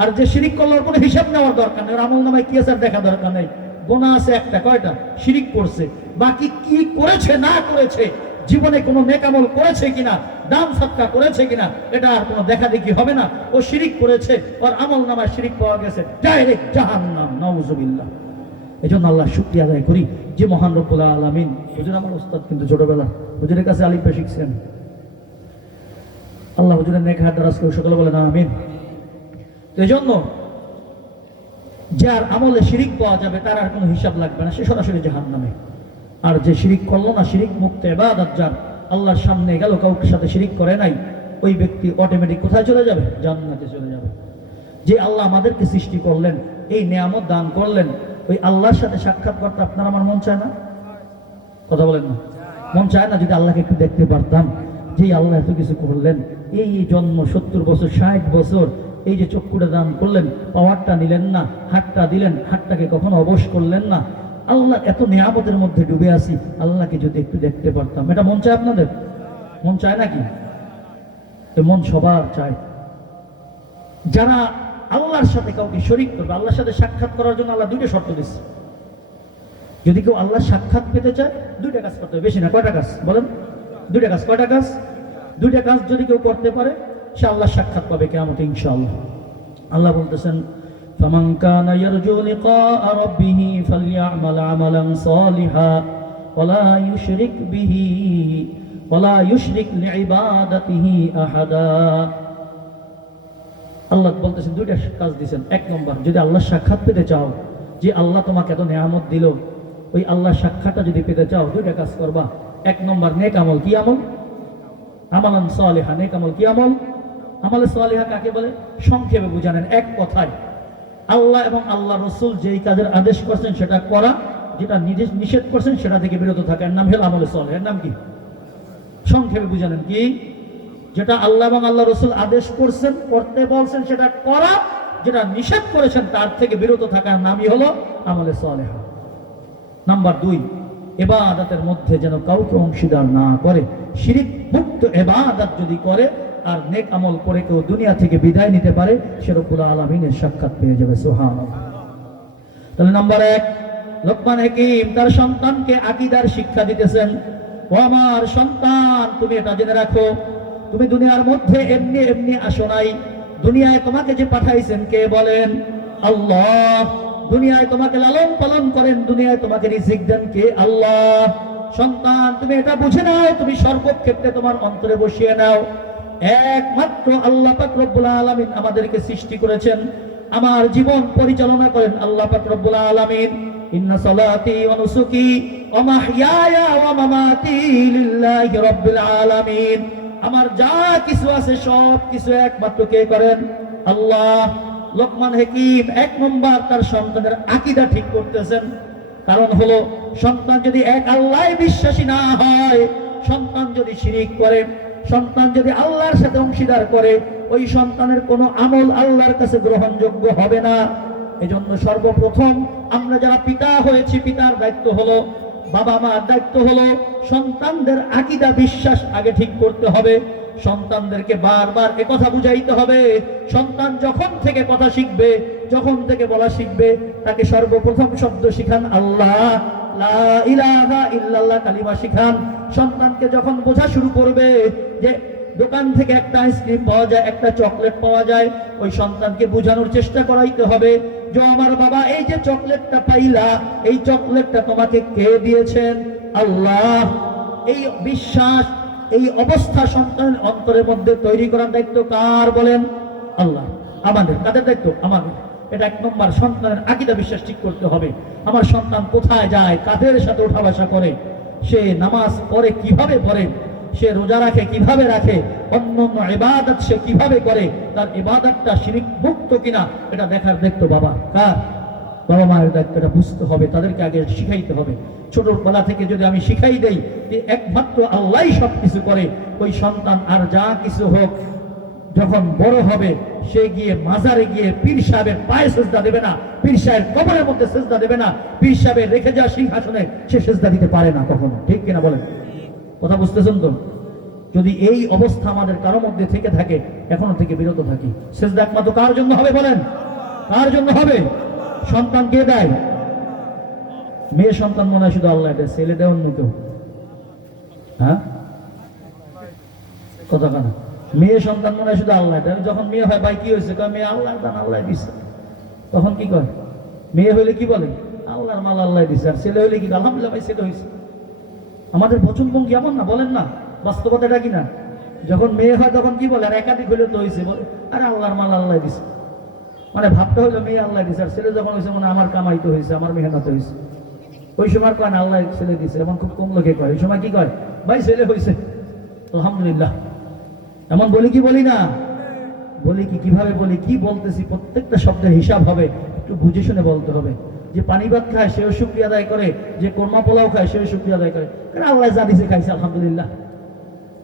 আর যে শিরিক করলো ওর কোনো হিসাব নেওয়ার দরকার নেই, আমল নামায় কি আছে দেখা দরকার নেই। গুনাহ আছে একটা, কয়টা? শিরিক করছে। বাকি কি করেছে না করেছে, জীবনে কোনো নেক আমল করেছে কিনা, দান সাদকা করেছে কিনা, এটা আর কোনো দেখা দেখি হবে না। ও শিরিক করেছে, ওর আমল নামায় শিরিক পাওয়া গেছে, ডাইরেক্ট জাহান্নাম। নাউযুবিল্লাহ। এজন্য আল্লাহ শুকরিয়া আদায় করি যে মহান রব্বুল আলামিন, হুজুর আমার উস্তাদ কিন্তু ছোটবেলা হুজুরের কাছে আলিফ শিখছেন। আল্লাহ হুজুরের নেক হাত দারাজ করে সকলে বলেন আমিন। তো এজন্য যার আমলে শিরিক পাওয়া যাবে তার আর কোনো হিসাব লাগবে না, সে সরাসরি জাহান্নামে। আর যে শিরিক করলো না, শিরিক মুক্ত ইবাদত যার, আল্লাহর সামনে গেল কাউকে সাথে শিরিক করে নাই, ওই ব্যক্তি অটোমেটিক কোথায় চলে যাবে? জান্নাতে চলে যাবে। যে আল্লাহ আমাদেরকে সৃষ্টি করলেন, এই নিয়ামত দান করলেন, ওই আল্লাহর সাথে সাক্ষাৎ করতে আপনার আমার মন চায় না? কথা বলেন না? মন চায় না? যদি আল্লাহকে একটু দেখতে পারতাম, যে আল্লাহ এত কিছু করলেন, এই জন্ম 70 বছর 60 বছর, এই যে চক্ষুটা দান করলেন, পাওয়ারটা নিলেন না, হাতটা দিলেন, হাতটাকে কখনো অবশ করলেন না, আল্লাহ এত নিয়ামতের মধ্যে ডুবে আছি, আল্লাহকে যদি একটু দেখতে পারতাম। এটা মন চায় আপনাদের? মন চায় নাকি? মন সবার চায়। যারা আল্লাহর সাথে কাউকে শরীক করবে, আল্লাহর সাথে সাক্ষাৎ করার জন্য আল্লাহ দুইটা শর্ত দিচ্ছে। যদি কেউ আল্লাহর সাক্ষাৎ পেতে চায় দুইটা কাজ করতে হবে, বেশি না। কয়টা কাজ বলেন? দুইটা কাজ। কয়টা কাজ? দুইটা কাজ যদি কেউ করতে পারে সে আল্লাহর সাক্ষাৎ পাবে কিয়ামতে ইনশাআল্লাহ। আল্লাহ বলতেছেন, ফামান কানা ইয়ারজু লিকাআ রাব্বিহি ফালইআমাল আমালান সালিহা ওয়ালা ইউশরিক লিইবাদাতিহি আহাদা। আল্লাহ বলতেছেন দুইটা কাজ দিয়েছেন। 1 নম্বর, যদি আল্লাহর সাক্ষাৎ পেতে চাও, যে আল্লাহ তোমাকে এত নিয়ামত দিল, ওই আল্লাহর সাক্ষাৎটা যদি পেতে চাও দুইটা কাজ করবা। 1 নম্বর নেক আমল। কি আমল? আমালান সালিহা। নেক আমল কি আমল? আমলে সালিহা কাকে বলে? সংক্ষেপে বুঝানেন এক কথায়, আল্লাহ এবং আল্লাহ রসুল যেই কাজের আদেশ করছেন সেটা করা, যেটা নিষেধ করছেন সেটা থেকে বিরত থাকা, এর নাম হলো আমলে সালিহা। এর নাম কি? সংক্ষেপে বুঝানেন কি? যেটা আল্লাহ এবং আল্লাহ রসুল আদেশ করছেন, করতে বলছেন সেটা করা, যেটা নিষেধ করেছেন তার থেকে বিরত থাকার নামই হলো আমলে সালিহা। নাম্বার 2, ইবাদতের মধ্যে যেন কাউকে অংশীদার না করে, শিরিক মুক্ত ইবাদত যদি করে আর নেক আমল করে কেউ দুনিয়া থেকে বিদায় নিতে পারে, সে রব্বুল আলামিনের সাক্ষাৎ পেয়ে যাবে। সুবহানাল্লাহ। তাহলে নাম্বার 1, লোকমান হাকিম তার সন্তানকে আকীদার শিক্ষা দিতেছেন। ও আমার সন্তান, তুমি এটা জেনে রাখো, তুমি দুনিয়ার মধ্যে এমনি এমনি আসো নাই। দুনিয়ায় তোমাকে যে পাঠাইছেন কে বলেন? আল্লাহ। দুনিয়ায় তোমাকে লালন পালন করেন, দুনিয়ায় তোমাকে রিজিক দেন কে? আল্লাহ। সন্তান, তুমি এটা বুঝে নাও, তুমি সর্বক্ষেত্রে তোমার অন্তরে বসিয়ে নাও, একমাত্র আল্লাহ পাক রব্বুল আলামিন আমাদেরকে সৃষ্টি করেছেন, আমার জীবন পরিচালনা করেন আল্লাহ পাক রব্বুল আলামিন। ইন্না সালাতি ওয়া নুসুকি ওয়া মাহইয়ায়া ওয়া মামাতি লিল্লাহি রাব্বিল আলামিন। আমার যা কিছু আছে সব কিছু একমাত্র কে করেন? আল্লাহ। লোকমান হাকিম 1 নম্বর তার সন্তানের আকীদা ঠিক করতেছেন। কারণ হলো, সন্তান যদি এক আল্লাহ বিশ্বাসী না হয়, সন্তান যদি শিরিক করে, সন্তান যদি আল্লাহর সাথে অংশীদার করে, ওই সন্তানের কোনো আমল আল্লাহর কাছে গ্রহণযোগ্য হবে না। এজন্য সর্বপ্রথম আমরা যারা পিতা হয়েছি, পিতার দায়িত্ব হলো, বাবা মার দায়িত্ব হলো সন্তানদের আকীদা বিশ্বাস আগে ঠিক করতে হবে। সন্তানদেরকে বারবার একথা বুঝাইতে হবে। সন্তান যখন থেকে কথা শিখবে, যখন থেকে বলা শিখবে, তাকে সর্বপ্রথম শব্দ শিখান আল্লাহ, লা ইলাহা ইল্লাল্লাহ কালিমা শিখান। সন্তানকে যখন বোঝা শুরু করবে যে দোকান থেকে একটা আইসক্রিম পাওয়া যায়, একটা চকলেট পাওয়া যায়, ওই সন্তানকে বোঝানোর চেষ্টা করাইতে হবে যে আমার বাবা, এই যে চকলেটটা পাইলা, এই চকলেটটা তোমাকে কে দিয়েছেন? আল্লাহ। এই বিশ্বাস, এই অবস্থা সন্তানের অন্তরের মধ্যে তৈরি করার দায়িত্ব কার বলেন? আল্লাহ। আমাদের। কাদের দায়িত্ব? আমাদের। এটা 1 নম্বর, সন্তানের আকীদা বিশ্বাস ঠিক করতে হবে। আমার সন্তান কোথায় যায়, কাদের সাথে ওঠা বসা করে, সে নামাজ পড়ে কিভাবে পড়ে, সে রোজা রাখে কিভাবে রাখে, অন্যান্য ইবাদত সে কিভাবে করে, তার ইবাদতটা শিরক মুক্ত কিনা, এটা দেখার দায়িত্ব বাবা কার? বাবা মায়ের দায়িত্ব। এটা বুঝতে হবে, তাদেরকে আগে শিখাইতে হবে। ছোটবেলা থেকে যদি আমি শিখাই দেই যে একমাত্র আল্লাহই সবকিছু করে, ওই সন্তান আর যা কিছু হোক, যখন বড় হবে সে গিয়ে মাজারে গিয়ে পীর সাহেবের পায়ে সেজদা দেবে না, পীর সাহেবের কবরের মধ্যে সেজদা দেবে না, পীর সাহেবের রেখে যাওয়া সিংহাসনে সে সেজদা দিতে পারে না কখনো। ঠিক কিনা বলেন? কথা বুঝতেছেন তো? যদি এই অবস্থা আমাদের কারো মধ্যে থেকে থাকে, এখনো থেকে বিরত থাকি। সেজদা একমাত্র কার জন্য হবে বলেন? কার জন্য হবে? সন্তান কে দেয়? মেয়ে সন্তান মনে হয় শুধু আল্লাহ দেয়, ছেলে দেয় অন্য কেউ? হ্যাঁ, কথা কানা। মেয়ে সন্তান মনে হয় শুধু আল্লাহ দেয়। যখন মেয়ে হয়, ভাই কি হয়েছে? মেয়ে আল্লাহ দান, আল্লাহ দিচ্ছে। তখন কি কয়? মেয়ে হইলে কি বলে? আল্লাহর মাল আল্লাহ দিচ্ছে। আর ছেলে হইলে কি? আলহামদুলিল্লাহ ভাই ছেলে হয়েছে। আমাদের বচনভঙ্গি এমন না, বলেন না? বাস্তবতা এটা কিনা? যখন মেয়ে হয় তখন কি বলে? আর একাধিক হইলে তো হয়েছে, বলে আরে আল্লাহর মাল আল্লাহ দিছে। মানে ভাবতে হইলো মেয়ে আল্লাহ দিছে, আর ছেলে যখন হয়েছে মানে আমার কামাইতে হয়েছে, আমার মেহনত হয়েছে। ওই সময় কয় না আল্লাহ ছেলে দিছে, এমন খুব কম লোকে কয়। ওই সময় কি কয়? ভাই ছেলে হয়েছে, আলহামদুলিল্লাহ। এমন বলি কি বলি না? বলি কি? কিভাবে বলি? কি বলতেছি প্রত্যেকটা শব্দের হিসাব হবে, একটু বুঝে শুনে বলতে হবে। যে পানি ভাত খায় সেও শুকরিয়া আদায় করে, যে কোরমা পোলাও খায় সেও শুকরিয়া আদায় করে। কারণ আল্লাহ যা দিছে খাইছে আলহামদুলিল্লাহ,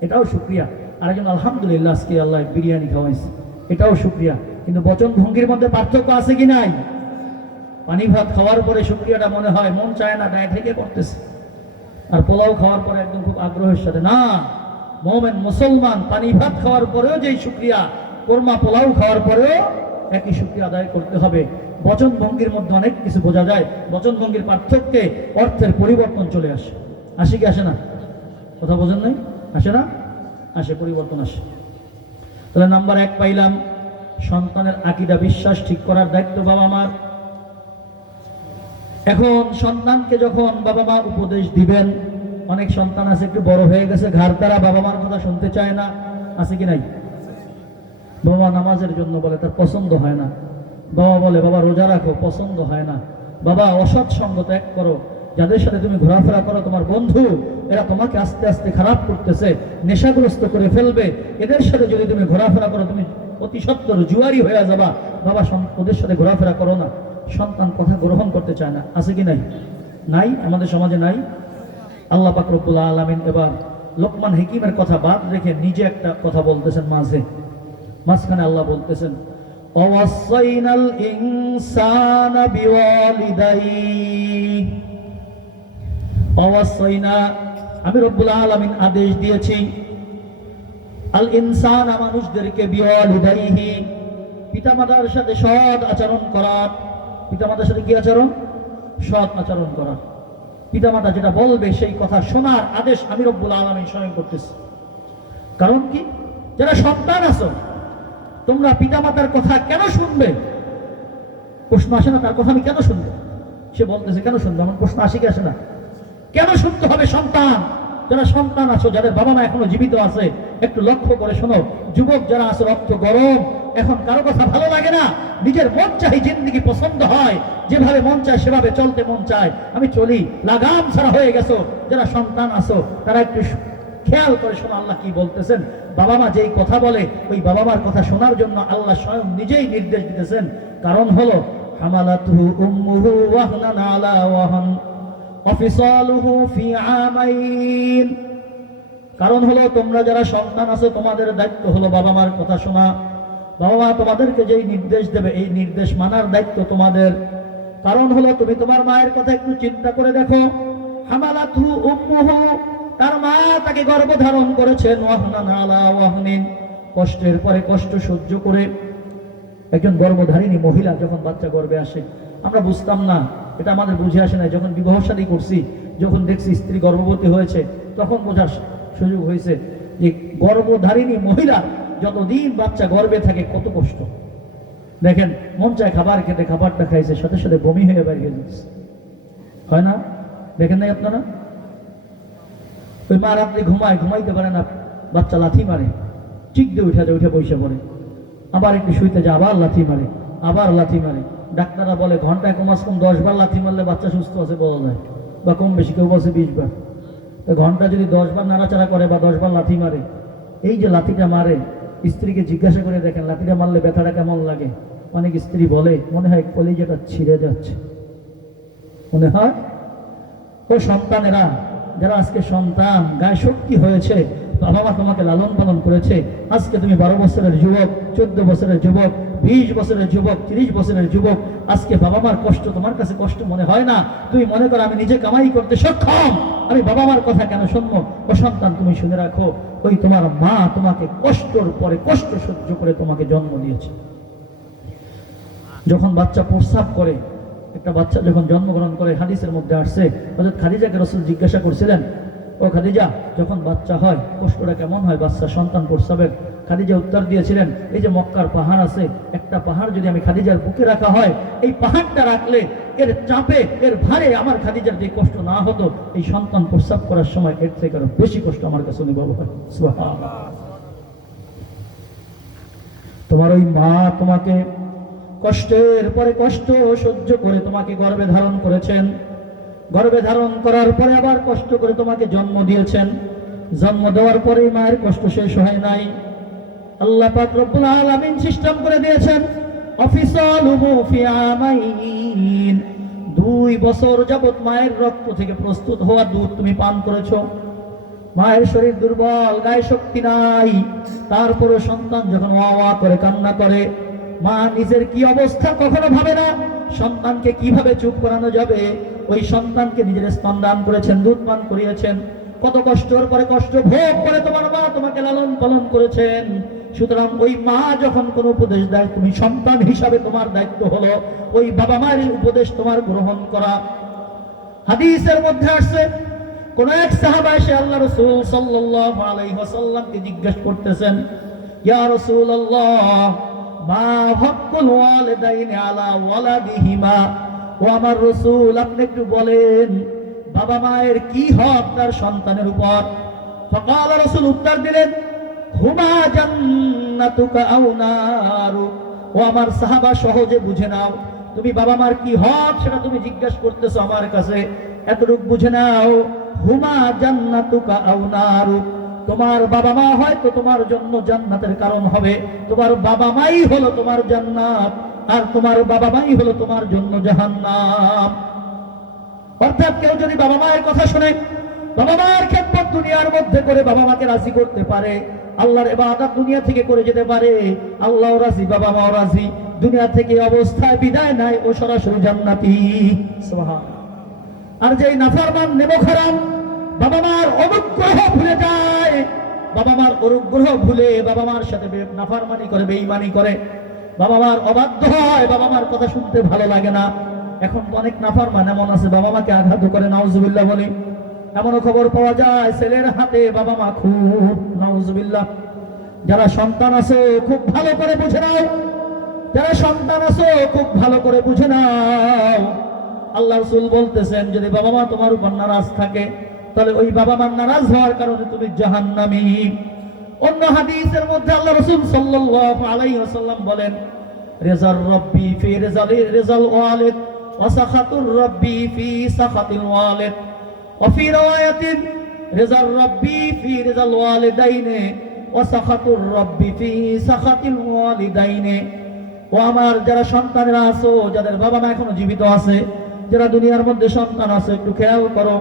এটাও শুকরিয়া। আরেকজন আলহামদুলিল্লাহ আজকে আল্লাহ বিরিয়ানি খাওয়াইছে, এটাও শুকরিয়া। কিন্তু বচন ভঙ্গির মধ্যে পার্থক্য আছে কি নাই? পানি ভাত খাওয়ার পরে শুকরিয়াটা মনে হয় মন চায় না, গায়ে থেকে করতেছে। আর পোলাও খাওয়ার পরে একদম খুব আগ্রহের সাথে না। মুমিন মুসলমান পানি ভাত খাওয়ার পরেও যেই শুকরিয়া, কোরমা পোলাও খাওয়ার পরেও একই শুকরিয়া আদায় করতে হবে। বচন ভঙ্গির মধ্যে অনেক কিছু বোঝা যায়। বচন ভঙ্গির পার্থক্যে অর্থের পরিবর্তন চলে আসে। আসে কি আসে না? কথা বোঝেন নাই? আসে না? আসে, পরিবর্তন আসে। তাহলে নাম্বার 1 পাইলাম, সন্তানের আকীদা বিশ্বাস ঠিক করার দায়িত্ব বাবা মার। এখন সন্তানকে যখন বাবা মা উপদেশ দিবেন, অনেক সন্তান আছে একটু বড় হয়ে গেছে, ঘাড় তারা বাবা মার কথা শুনতে চায় না, আছে কি নাই? বাবা মা নামাজের জন্য বলে, তার পছন্দ হয় না। বাবা বলে বাবা রোজা রাখো, পছন্দ হয় না। বাবা অসৎ সঙ্গ ত্যাগ করো, যাদের সাথে তুমি ঘোরাফেরা করো তোমার বন্ধু, এরা তোমাকে আস্তে আস্তে খারাপ করতেছে, নেশাগ্রস্ত করে ফেলবে। এদের সাথে যদি তুমি ঘোরাফেরা করো তুমি অতি সত্বর জুয়ারি হয়ে যাবা। বাবা ওদের সাথে ঘোরাফেরা করো না। সন্তান কথা গ্রহণ করতে চায় না, আছে কি নাই? নাই, আমাদের সমাজে নাই। আল্লাহ পাক রব্বুল আলামিন এবার লোকমান হাকিমের কথা বাদ রেখে নিজে একটা কথা বলতেছেন মাঝখানে আল্লাহ বলতেছেন, ওয়াসাইনাল ইনসানা বিওয়ালিদাইহি। ওয়াসাইনা, আমি রব্বুল আলামিন আদেশ দিয়েছি, আল ইনসান, মানুষদেরকে বিওয়ালিদাইহি, পিতামাতার সাথে সৎ আচরণ করা। পিতামাতার সাথে কি আচরণ? সৎ আচরণ করা। পিতামাতা যেটা বলবে সেই কথা শোনার আদেশ আমি রব্বুল আলামিন স্বয়ং করতেছি। কারণ কি? যারা সন্তান আছো তোমরা পিতামাতার কথা কেন শুনবে? প্রশ্ন আসে না তার কথা আমি কেন শুনবো? সে বলতেছে কেন শুনবো? আমার প্রশ্ন আসে কি আসে না? কেন শুনতে হবে? সন্তান, যারা সন্তান আছো, যাদের বাবা মা এখনো জীবিত আছে, একটু লক্ষ্য করে শোনো। যুবক যারা আছে, রক্ত গরম, এখন কারো কথা ভালো লাগে না, নিজের মন চাই, জিন্দেগি পছন্দ হয়, যেভাবে মন চায় সেভাবে চলতে মন চায়, আমি চলি, লাগাম ছাড়া হয়ে গেছো। যারা সন্তান আছো তারা একটু খেয়াল করে শোনো আল্লাহ কি বলতেছেন। বাবা মা যেই কথা বলে ওই বাবা মার কথা শোনার জন্য আল্লাহ স্বয়ং নিজেই নির্দেশ দিতেছেন। কারণ হলো হামালাতুহু উম্মুহু ওয়াহনান আলা ওয়াহন ওয়াফিসালুহু ফি আমাইন। কারণ হলো তোমরা যারা সন্তান আছো তোমাদের দায়িত্ব হলো বাবা মার কথা শোনা। বাবা মা তোমাদেরকে যেই নির্দেশ দেবে এই নির্দেশ মানার দায়িত্ব তোমাদের। কারণ হলো তুমি তোমার মায়ের কথা একটু চিন্তা করে দেখো। হামালাতুহু উম্মুহু, তার মা তাকে গর্ভধারণ করেছেন, ওয়াহনান আলা ওয়াহনিন, কষ্টের পরে কষ্ট সহ্য করে। একজন গর্ভধারিণী মহিলা যখন বাচ্চা গর্ভে আসে, আমরা বুঝতাম না, এটা আমাদের বুঝে আসে না। যখন বিবাহ শাদী করছি, যখন দেখছি স্ত্রী গর্ভবতী হয়েছে, তখন বোঝার সুযোগ হয়েছে যে গর্ভধারিণী মহিলা যতদিন বাচ্চা গর্ভে থাকে কত কষ্ট। দেখেন, মন চায় খাবার খেতে, খাবারটা খাইছে, সাথে সাথে বমি হয়ে বেরিয়ে যাচ্ছে, হয় না? দেখেন নাই আপনারা? ওই মা রাত্রে ঘুমাইতে পারে না, বাচ্চা লাথি মারে, চিক দিয়ে উঠে বসে পড়ে, আবার একটু শুইতে যায়, আবার লাথি মারে, আবার লাথি মারে। ডাক্তাররা বলে ঘন্টায় কমাস কম 10 বার লাথি মারলে বাচ্চা সুস্থ আছে বলা যায়, বা কম বেশি, কেউ বলছে 20 বার। তো ঘন্টা যদি 10 বার নাড়াচাড়া করে বা 10 বার লাথি মারে, এই যে লাথিটা মারে, স্ত্রীকে জিজ্ঞাসা করে দেখেন লাথিটা মারলে ব্যথাটা কেমন লাগে। অনেক স্ত্রী বলে মনে হয় কলিজাটা ছিঁড়ে যাচ্ছে, মনে হয়। ও সন্তানেরা, যারা আজকে সন্তান, গায়ে শক্তি হয়েছে, বাবা মা তোমাকে লালন পালন করেছে, আজকে তুমি 12 বছরের যুবক, 14 বছরের যুবক, 20 বছরের যুবক, 30 বছরের যুবক, আজকে বাবা মার কষ্ট তোমার কাছে কষ্ট মনে হয় না। তুমি মনে করো আমি নিজে কামাই করতে সক্ষম, আমি বাবা মার কথা কেন শুনবো? ও সন্তান, তুমি শুনে রাখো, ওই তোমার মা তোমাকে কষ্টর পরে কষ্ট সহ্য করে তোমাকে জন্ম দিয়েছে। যখন বাচ্চা প্রস্রাব করে, একটা বাচ্চা যখন জন্মগ্রহণ করে, হাদিসের মধ্যে আসছে, হযরত খাদিজাকে রাসূল জিজ্ঞাসা করছিলেন, ও খাদিজা, যখন বাচ্চা হয় কষ্টটা কেমন হয় বাচ্চা সন্তান প্রস্রাবের? খাদিজা উত্তর দিয়েছিলেন, এই যে মক্কার পাহাড় আছে, একটা পাহাড় যদি আমি খাদিজার বুকে রাখা হয়, এই পাহাড়টা রাখলে এর চাপে, এর ভারে আমার খাদিজার যে কষ্ট না হতো, এই সন্তান প্রস্রাব করার সময় এর থেকে আরো বেশি কষ্ট আমার কাছে অনুভব হয়। সুবহানাল্লাহ। তোমার ওই মা তোমাকে কষ্টের পরে কষ্ট সহ্য করে তোমাকে গর্ভে ধারণ করেছেন, গর্ভে ধারণ করার পরে আবার কষ্ট করে তোমাকে জন্ম দিয়েছেন। জন্ম দেওয়ার পরে মায়ের কষ্ট শেষ হয় নাই। আল্লাহ পাক রব্বুল আলামিন সিস্টেম করে দিয়েছেন, অফিসালুহু ফি আমাইন, 2 বছর যাবত মায়ের রক্ত থেকে প্রস্তুত হওয়া দুধ তুমি পান করেছো। মায়ের শরীর দুর্বল, গায়ে শক্তি নাই, তারপরে সন্তান যখন ওয়া ওয়া করে কান্না করে, মা নিজের কি অবস্থা কখনো ভাবে না, সন্তানকে কিভাবে চুপ করানো যাবে। ওই সন্তানকে নিজের স্তন দান করেছেন, দুধ পান করিয়েছেন, কত কষ্টের পরে কষ্ট ভোগ করে তোমার মা তোমাকে লালন পালন করেছেন। সুতরাং ওই মা যখন কোন উপদেশ দেয়, তুমি সন্তান হিসাবে তোমার দায়িত্ব হলো ওই বাবা মায়ের উপদেশ তোমার গ্রহণ করা। হাদিসের মধ্যে আসছে, কোন এক সাহাবা এসে আল্লাহ রাসূল সাল্লাল্লাহু আলাইহি ওয়াসাল্লামকে জিজ্ঞেস করতেছেন, ইয়া রাসূলুল্লাহ, মা হাক্কুল ওয়ালিদাইনি আলা ওয়ালাদিহিমা, ও আমার রাসূল আপনি একটু বলেন বাবা মায়ের কি হক তার সন্তানের উপর। ফাকাল, রাসূল উত্তর দিলেন, হুমা জান্নাতুকা আও নারু। ও আমার সাহাবা, সহজে বুঝে নাও, তুমি বাবা মার কি হক সেটা তুমি জিজ্ঞাসা করতেছো আমার কাছে, এতটুকু বুঝে নাও, হুমা জান্নাতুকা আও নারু, তোমার বাবা মা হয়তো তোমার জন্য জান্নাতের কারণ হবে, তোমার বাবা মাই হলো তোমার জান্নাত, আর তোমার বাবা মাই হলো তোমার জন্য জাহান্নাম। অর্থাৎ কেউ যদি বাবা মায়ের কথা শুনে, বাবা মায়ের খেদমত দুনিয়ার মধ্যে করে বাবা মাকে রাজি করতে পারে, আল্লাহর ইবাদত দুনিয়া থেকে করে যেতে পারে, আল্লাহও রাজি, বাবা মাও রাজি, দুনিয়া থেকে অবস্থায় বিদায় নাই, ও সরাসরি জান্নাতি। সুবহানাল্লাহ। আর যেই নাফরমান নেমোখারাম বাবা মার অনুগ্রহ ভুলে যায়, বাবা মার অনুগ্রহ ভুলে বাবা মার সাথে নাফরমানি করে, বেঈমানি করে, বাবা মার অবাধ্য হয়, বাবা মার কথা শুনতে ভালো লাগে না। এখন তো অনেক নাফরমান এমন আছে বাবা মাকে আঘাত করে, নাউজুবিল্লাহ বলি। এমনও খবর পাওয়া যায় ছেলের হাতে বাবা মা খুব, নাউজুবিল্লাহ। যারা সন্তান আছে খুব ভালো করে বুঝে নাও, যারা সন্তান আছে খুব ভালো করে বুঝে নাও। আল্লাহ রাসূল বলতেছেন যদি বাবা মা তোমার উপর নারাজ থাকে তাহলে ওই বাবা মার নারাজ হওয়ার কারণে তুমি জাহান্নামী। অন্য হাদিসের মধ্যে আল্লাহ রাসূল সাল্লাল্লাহু আলাইহি ওয়াসাল্লাম বলেন রিজার রাব্বি ফি রিজাল ওয়ালিদ ওয়া সাখাতুর রাব্বি ফি সাখাতিল ওয়ালিদ ওয়া ফি riwayatin রিজার রাব্বি ফি রিজাল ওয়ালিদাইনি ওয়া সাখাতুর রাব্বি ফি সাখাতিল ওয়ালিদাইনি। ও আমার যারা সন্তানেরা আছো, যাদের বাবা মা এখনো জীবিত আছে, যারা দুনিয়ার মধ্যে সন্তান আছে, একটু খেয়াল করো।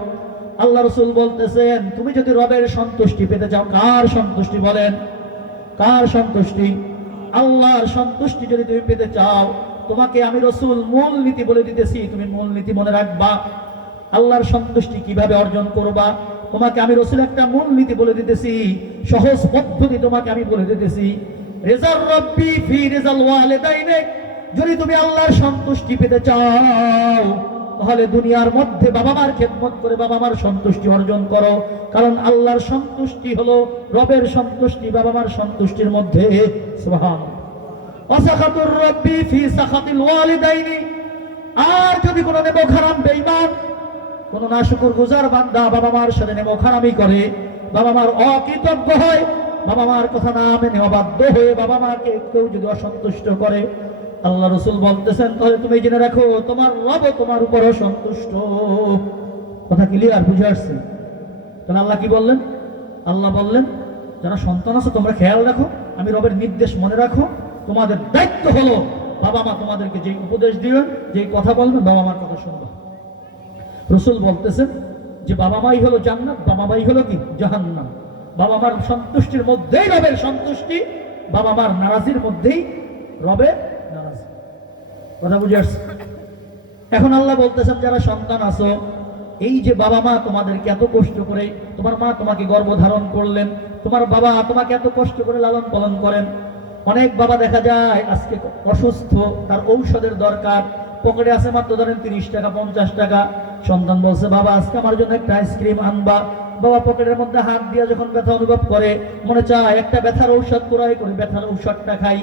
আল্লাহ রাসূল বলতেছেন তুমি যদি রবের সন্তুষ্টি পেতে চাও, কার সন্তুষ্টি বলেন? কার সন্তুষ্টি? আল্লাহর সন্তুষ্টি যদি তুমি পেতে চাও, তোমাকে আমি রাসূল মূল নীতি বলে দিতেছি, তুমি মূল নীতি মনে রাখবা। আল্লাহর সন্তুষ্টি কিভাবে অর্জন করবা তোমাকে আমি রাসূল একটা মূল নীতি বলে দিতেছি, সহজ পদ্ধতি তোমাকে আমি বলে দিতেছি। রিজার রাব্বি ফি রিজাল ওয়ালিদাইনি, যদি তুমি আল্লাহর সন্তুষ্টি পেতে চাও তাহলে দুনিয়ার মধ্যে বাবা মার খেদমত করে বাবা মার সন্তুষ্টি অর্জন করো। কারণ আল্লাহর সন্তুষ্টি হলো রবের সন্তুষ্টি বাবা মার সন্তুষ্টির মধ্যে। সুবহানাল্লাহ। ওয়াসাখাতুর রাব্বি ফি সাখাতিল ওয়ালিদাইনি, আর যদি কোনো নেমো খারাম বেঈমান, কোনো নাশুকরগুজার বান্দা বাবা মার সাথে নেমো খারামি করে, বাবা মার অকৃতজ্ঞ হয়, বাবা মার কথা না মেনে অবাধ্য হয়ে বাবা মাকে কেউ যদি অসন্তুষ্ট করে, আল্লাহ রাসূল বলতেছেন তাহলে তুমি জেনে রাখো তোমার রব তোমার উপর অসন্তুষ্ট। কথা ক্লিয়ার, বুঝে আসছে? তাহলে আল্লাহ কি বললেন? আল্লাহ বললেন যারা সন্তান আছে তোমরা খেয়াল রাখো, আমি রবের নির্দেশ মনে রাখো, তোমাদের দায়িত্ব হলো বাবা মা তোমাদেরকে যে উপদেশ দিবেন, যে কথা বলবেন, বাবা মার কথা শুনবে। রাসূল বলতেছেন যে বাবা মাই হলো জান্নাত, বাবা মাই হলো কি জাহান্নাম। বাবা মার সন্তুষ্টির মধ্যেই রবের সন্তুষ্টি, বাবা মার নারাজির মধ্যেই রবের নারাজি। কথা বুঝে আসছে? এখন আল্লাহ বলতেছেন যারা সন্তান আছো, এই যে বাবা মা তোমাদেরকে এত কষ্ট করে, তোমার মা তোমাকে গর্ভধারণ করলেন, তোমার বাবা তোমাকে এত কষ্ট করে লালন পালন করেন। অনেক বাবা দেখা যায় আজকে অসুস্থ, তার ঔষধের দরকার, পকেটে আছে মাত্র ধরেন 30 টাকা 50 টাকা। সন্তান বলছে বাবা আজকে আমার জন্য একটা আইসক্রিম আনবা। বাবা পকেটের মধ্যে হাত দিয়ে যখন ব্যথা অনুভব করে, মনে চায় একটা ব্যথার ঔষধ ক্রয় করে ব্যথার ঔষধটা খাই।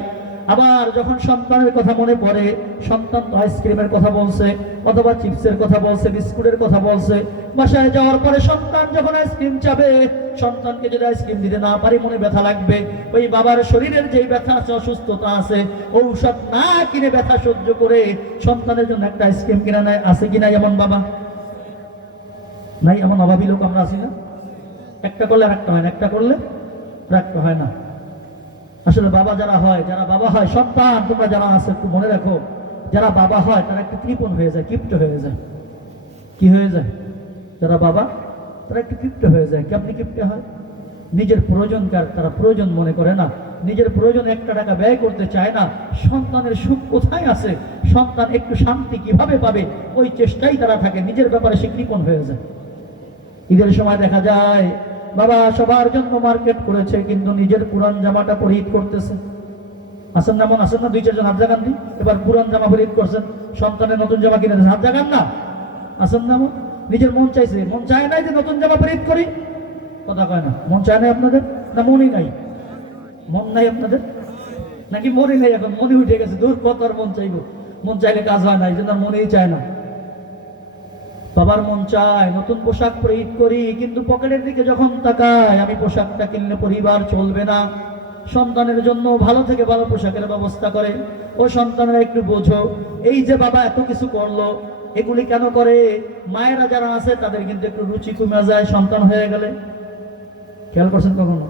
আবার যখন সন্তানের কথা মনে পড়ে, সন্তান তো আইসক্রিমের কথা বলছে, অথবা চিপসের কথা বলছে, বিস্কুটের কথা বলছে, বাসায় যাওয়ার পরে সন্তান যখন আইসক্রিম চাবে, সন্তানকে যদি আইসক্রিম দিতে না পারি মনে ব্যথা লাগবে। ওই বাবার শরীরের যেই ব্যথা আছে, অসুস্থতা আছে, ঔষধ না কিনে ব্যথা সহ্য করে সন্তানের জন্য একটা আইসক্রিম কিনা নেয়। আছে কিনা এমন বাবা? নাই? এমন অভাবী লোক আমরা আছি না? একটা করলে আর একটা হয় না, একটা করলে আর একটা হয় না। আসলে বাবা যারা হয়, যারা বাবা হয়, সন্তান তোমরা যারা আছে একটু মনে রাখো, যারা বাবা হয় তারা একটু কৃপণ হয়ে যায়, কিপ্ট হয়ে যায়। কি হয়ে যায়? যারা বাবা তারা একটু কিপ্ট হয়ে যায়। কেমনি কিপ্ট হয়? নিজের প্রয়োজনকার তারা প্রয়োজন মনে করে না, নিজের প্রয়োজনে একটা টাকা ব্যয় করতে চায় না। সন্তানের সুখ কোথায় আছে, সন্তান একটু শান্তি কিভাবে পাবে, ওই চেষ্টাই তারা থাকে, নিজের ব্যাপারে সে কৃপণ হয়ে যায়। ঈদের সময় দেখা যায় বাবা সবার জন্য মার্কেট করেছে, কিন্তু নিজের পুরান জামাটা পরিহিত করতেছে। আসেন না? মন আসেন না? 2-4 জন হাত জাগান দি। এবার পুরান জামা পরিহিত করছেন, সন্তানের নতুন জামা কিনে হাত জাগান না? আসেন না? মন নিজের মন চাইছে, মন চায় নাই যে নতুন জামা পরিহিত করি? কথা কয় না। মন চায় নাই আপনাদের? না মনই নাই? মন নাই আপনাদের নাকি মনই নাই? এখন মনে উঠে গেছে, দূর কত আর মন চাইবো, মন চাইলে কাজ হয় না, এই জন্য মনেই চায় না। বাবার মন চায় নতুন পোশাক পরিহিত করি, কিন্তু পকেটের দিকে যখন তাকায়, আমি পোশাকটা কিনলে পরিবার চলবে না, সন্তানের জন্য ভালো থেকে ভালো পোশাকের ব্যবস্থা করে। ও সন্তানেরা একটু বোঝো, এই যে বাবা এত কিছু করলো, এগুলি কেন করে? মায়েরা যারা আছে তাদের কিন্তু একটু রুচি কমে যায় সন্তান হয়ে গেলে। খেয়াল করছেন কখনো?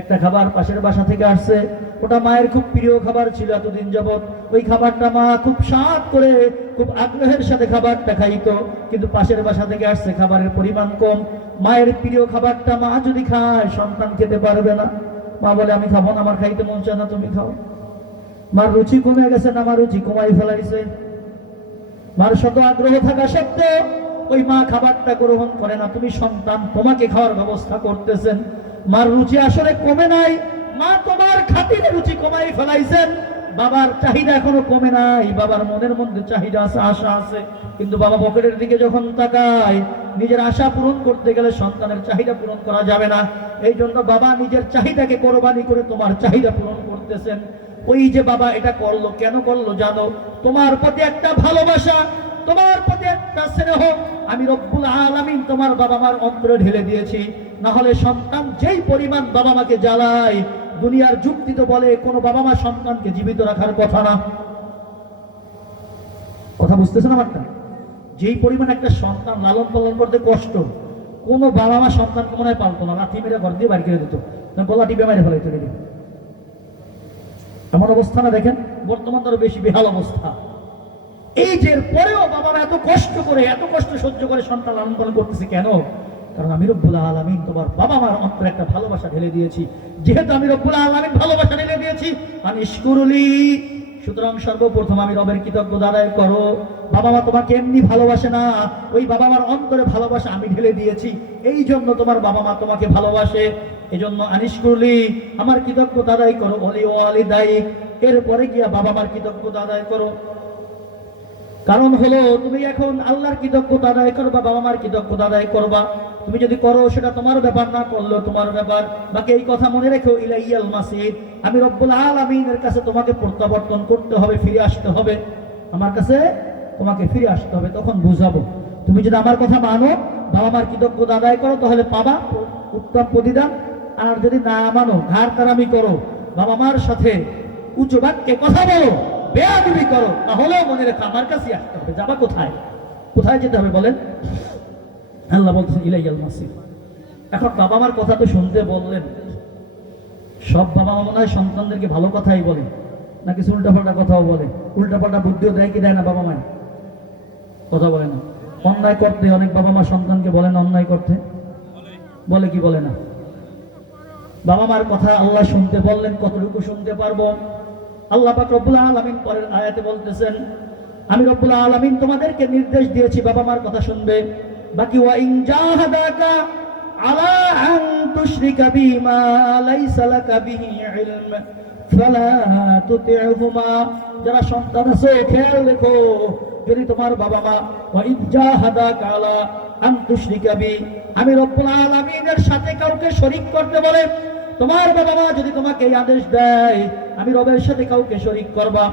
একটা খাবার পাশের বাসা থেকে আসছে, ওটা মায়ের খুব প্রিয় খাবার ছিল এতদিন যাবৎ, ওই খাবারটা মা খুব স্বাদ করে খুব আগ্রহের সাথে খাবারটা খাইতো, কিন্তু পাশের বাসা থেকে আসছে, খাবারের পরিমাণ কম। মায়ের প্রিয় খাবারটা মা যদি খায়, সন্তান খেতে পারবে না। মা বলে আমি খাবো না, আমার খাইতে মন চায় না, তুমি খাও। মার রুচি কমে গেছে না? মার রুচি কমাই ফেলাইছে। মার শত আগ্রহ থাকা সত্ত্বেও ওই মা খাবারটা গ্রহণ করে না। তুমি সন্তান, তোমাকে খাওয়ার ব্যবস্থা করতেছেন, মার রুচি আসলে কমে নাই, মা তোমার খাতিরে রুচি কমাই ফেলাইছেন। বাবার চাহিদা এখনো কমে নাই, বাবার মনের মধ্যে চাহিদা আছে, আশা আছে, কিন্তু বাবা পকেটের দিকে যখন তাকায়, নিজের আশা পূরণ করতে গেলে সন্তানের চাহিদা পূরণ করা যাবে না। এই জন্য বাবা নিজের চাহিদাকে কোরবানি করে তোমার চাহিদা পূরণ করতেছেন। ওই যে বাবা এটা করলো, কেন করলো জানো? তোমার প্রতি একটা ভালোবাসা, তোমার প্রতি একটা স্নেহ আমি রব্বুল আলামিন তোমার বাবা মার অন্তরে ঢেলে দিয়েছি। না হলে সন্তান যেই পরিমাণ বাবা মাকে জ্বালায়, দুনিয়ার যুক্তি তো বলে কোনো বাবা মা সন্তানকে জীবিত রাখার কথা না। কথা বুঝতেছেন আমারটা? যেই পরিমাণ একটা সন্তান লালন পালন করতে কষ্ট, কোনো বাবা মা সন্তানকে মনে হয় পালতো না, লাথি মেরে ঘর দিয়ে বাড়ি করে দিত, গলা টিপে মেরে ফেলাইতো। এমন অবস্থা না? দেখেন বর্তমান আরো বেশি বেহাল অবস্থা। এই যে পরেও বাবারা এত কষ্ট করে, এত কষ্ট সহ্য করে সন্তান লালন পালন করতেছে কেন? কারণ আমি রব্বুল আলামিন তোমার বাবা মার অন্তরে একটা ভালোবাসা ঢেলে দিয়েছি। যেহেতু আমি রব্বুল আলামিন ভালোবাসা ঢেলে দিয়েছি, আমি ইশকুরুলি, সুতরাং সর্বপ্রথম আমি রবের কৃতজ্ঞতা আদায় করো। বাবা মা তোমাকে এমনি ভালোবাসে না, ওই বাবা মার অন্তরে ভালোবাসা আমি ঢেলে দিয়েছি, এই জন্য তোমার বাবা মা তোমাকে ভালোবাসে। এই জন্য আনিশকুরলি, আমার কৃতজ্ঞতা আদায় করো। ওলি ওয়ালিদাই, এরপরে গিয়া বাবা মার কৃতজ্ঞতা আদায় করো। কারণ হলো তুমি এখন আল্লাহর কৃতজ্ঞতা আদায় করবা, বাবা মার কৃতজ্ঞতা আদায় করবা। তুমি যদি করো সেটা তোমার ব্যাপার, না করলেও তোমার ব্যাপার। বাকি এই কথা মনে রেখো, ইলাইয়াল মাসির, আমি রব্বুল আলামিনের কাছে তোমাকে প্রত্যাবর্তন করতে হবে, ফিরে আসতে হবে। আমার কাছে তোমাকে ফিরে আসতে হবে, তখন বুঝাবো। তুমি যদি আমার কথা মানো, বাবা মার কৃতজ্ঞতা আদায় করো, তাহলে পাবা উত্তম প্রতিদান। আর যদি না মানো, ঘাড় তারামি করো, বাবা মার সাথে উচ্চ বাক্যে কথা বলো, বেয়াদবি করো, তাহলেও মনে রেখো আমার কাছে আসতে হবে। যাবা কোথায়? কোথায় যেতে হবে বলেন? আল্লাহ বলতেছেন ইলাইয়াল মাসির। এখন বাবা মার কথা তো শুনতে বললেন, সব বাবা মা মনে হয় সন্তানদেরকে ভালো কথাই বলে, নাকি উল্টাপাল্টা কথাও বলে? উল্টাপাল্টা বুদ্ধিও দেয় কি দেয় না? বাবা মায় কথা বলে না। অন্যায় করতে অনেক বাবা মা সন্তানকে বলে না, অন্যায় করতে বলে কি বলে না? বাবা মার কথা আল্লাহ শুনতে বললেন, কতটুকু শুনতে পারবো? আল্লাহ পাক রব্বুল আলামিন পরের আয়াতে বলতেছেন, আমি রব্বুল আলামিন তোমাদেরকে নির্দেশ দিয়েছি বাবা মার কথা শুনবে। বাকি ওয়া ইন জাহাদাকা আলা আন তুশরিকা বিমা লাইসা লাকা বিহি ইলম ফালা তুতি'হুমা। যারা সন্তান আছে খেয়াল রেখো, যদি তোমার বাবা মা ওয়া ইন জাহাদাকা আলা আন তুশরিকা বি, আমি রব্বুল আলামিনের সাথে কাউকে শরীক করতে বলে, তোমার বাবা মা যদি তোমাকে এই আদেশ দেয় আমি রবের সাথে কাউকে শরীক করবা,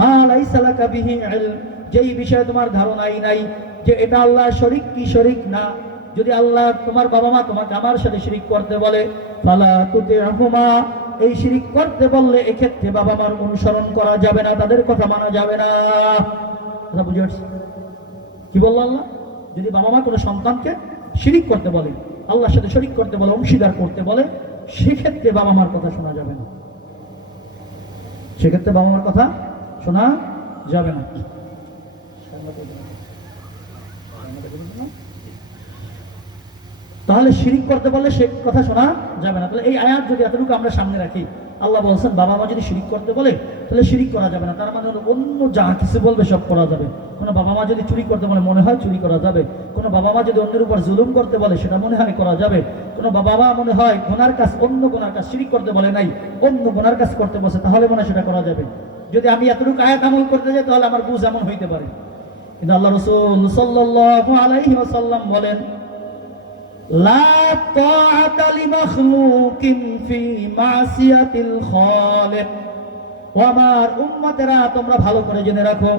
মা লাইসা লাকা বিহি ইলম, যেই বিষয়ে তোমার ধারণাই নাই যে এটা আল্লাহ শরীক কি শরীক না, যদি আল্লাহ তোমার বাবা মা তোমাকে আমার সাথে শিরিক করতে বলে, ফালা তুতি'হুমা, এই শিরিক করতে বললে এক্ষেত্রে বাবা মার অনুসরণ করা যাবে না, তাদের কথা মানা যাবে না। কথা বুঝে আসছে কি বললো আল্লাহ? যদি বাবা মা কোনো সন্তানকে শিরিক করতে বলে, আল্লাহর সাথে শরীক করতে বলে, অংশীদার করতে বলে, সেক্ষেত্রে বাবা মার কথা শোনা যাবে না। সেক্ষেত্রে বাবা মার কথা শোনা যাবে না। তাহলে শিরিক করতে বললে সে কথা শোনা যাবে না। তাহলে এই আয়াত যদি এতটুকু আমরা সামনে রাখি, আল্লাহ বলছেন বাবা মা যদি শিরিক করতে বলে তাহলে শিরিক করা যাবে না, তার মানে হলো অন্য যা কিছু বলবে সব করা যাবে। কোনো বাবা মা যদি চুরি করতে বলে মনে হয় চুরি করা যাবে, কোনো বাবা মা যদি অন্যের উপর জুলুম করতে বলে সেটা মনে হয় করা যাবে, কোনো বাবা মা মনে হয় গুনার কাজ, অন্য গুনার কাজ, শিরিক করতে বলে নাই, অন্য গুনার কাজ করতে বসে, তাহলে মনে হয় সেটা করা যাবে। যদি আমি এতটুকু আয়াত আমল করতে যাই তাহলে আমার বুঝ এমন হইতে পারে। কিন্তু আল্লাহ রাসূল সাল্লাল্লাহু আলাইহি ওয়াসাল্লাম বলেন, লা তাআতা লিমাখলুকিন ফি মাসিয়াতিল খালিক। ও আমার উম্মতেরা, তোমরা ভালো করে জেনে রাখো,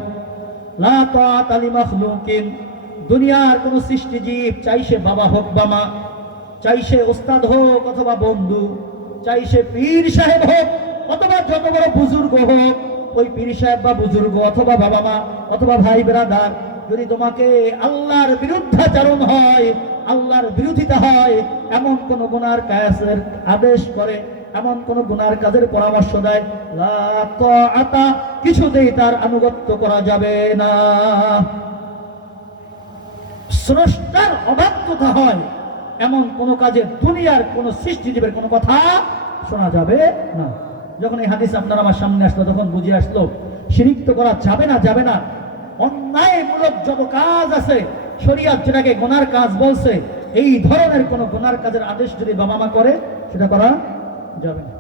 লা তাআতা লিমাখলুকিন, দুনিয়ার কোন সৃষ্টিজীব, চাই সে বাবা হোক বা মা, চাই সে ওস্তাদ হোক অথবা বন্ধু, চাই সে পীর সাহেব হোক অথবা যত বড় বুজুর্গ হোক, ওই পীর সাহেব বা বুজুর্গ অথবা বাবা মা অথবা ভাই ব্রাদার যদি তোমাকে আল্লাহর বিরুদ্ধাচরণ হয়, আল্লাহর বিরোধিতা হয়, এমন কোন গুনার কাজের আদেশ করে, এমন কোন গুনার কাজের পরামর্শ দেয়, লা তাআতা, কিছুতেই তার আনুগত্য করা যাবে না। স্রষ্টার অবাধ্যতা হয় এমন কোন কাজে দুনিয়ার কোন সৃষ্টিজীবের কোন কথা শোনা যাবে না। যখন এই হাদিস আপনার আমার সামনে আসলো তখন বুঝে আসলো শিরিক তো করা যাবে না, যাবে না। অন্যায়মূলক যত কাজ আছে, শরীয়ত যেটাকে গুনার কাজ বলছে, এই ধরনের কোনো গুনার কাজের আদেশ যদি বাবা মা করে সেটা করা যাবে না।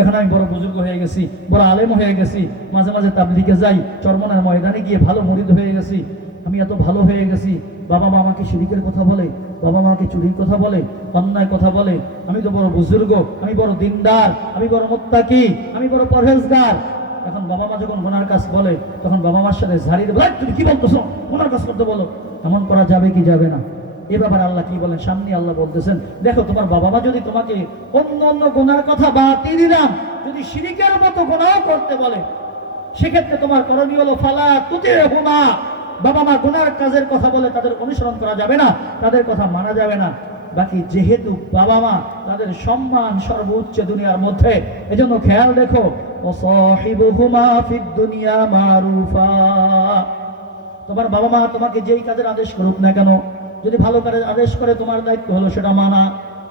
এখন আমি বড় বুজুর্গ হয়ে গেছি, বড় আলেম হয়ে গেছি, মাঝে মাঝে তাবলিগে যাই, চরমনার ময়দানে গিয়ে ভালো মুরিদ হয়ে গেছি, আমি এত ভালো হয়ে গেছি, বাবা মা আমাকে শিরিকের কথা বলে, বাবা মাকে চুরির কথা বলে, অন্যায় কথা বলে, আমি তো বড় বুজুর্গ, আমি বড় দিনদার, আমি বড় মুত্তাকি, আমি বড় পরহেজগার। এখন বাবা মা যখন গুনার কাজ বলে তখন বাবা মার সাথে ঝাড়ি দেবো, তুমি কি বলতেছো, গুনার কাজ করতে বলো, এমন করা যাবে কি যাবে না? এ ব্যাপারে আল্লাহ কি বলেন? সামনে আল্লাহ বলতেছেন, দেখো তোমার বাবা মা যদি তোমাকে অন্য অন্য গুনার কথা বাতিয়ে দিলাম, যদি শিরিকের মতো গুনাহ করতে বলে, সেক্ষেত্রে তোমার করণীয় হলো ফালা তুতিহুমা, বাবা মা গুনার কাজের কথা বলে তাদের অনুসরণ করা যাবে না, তাদের কথা মানা যাবে না। বাকি যেহেতু বাবা মা তাদের সম্মান সর্বোচ্চ দুনিয়ার মধ্যে, এজন্য খেয়াল রেখো, ওয়াসাহিবুহুমা ফিদ দুনিয়া মারুফা, তোমার বাবা মা তোমাকে যেই কাজের আদেশ করুক না কেন, যদি ভালো কাজের আদেশ করে তোমার দায়িত্ব হলো সেটা মানা,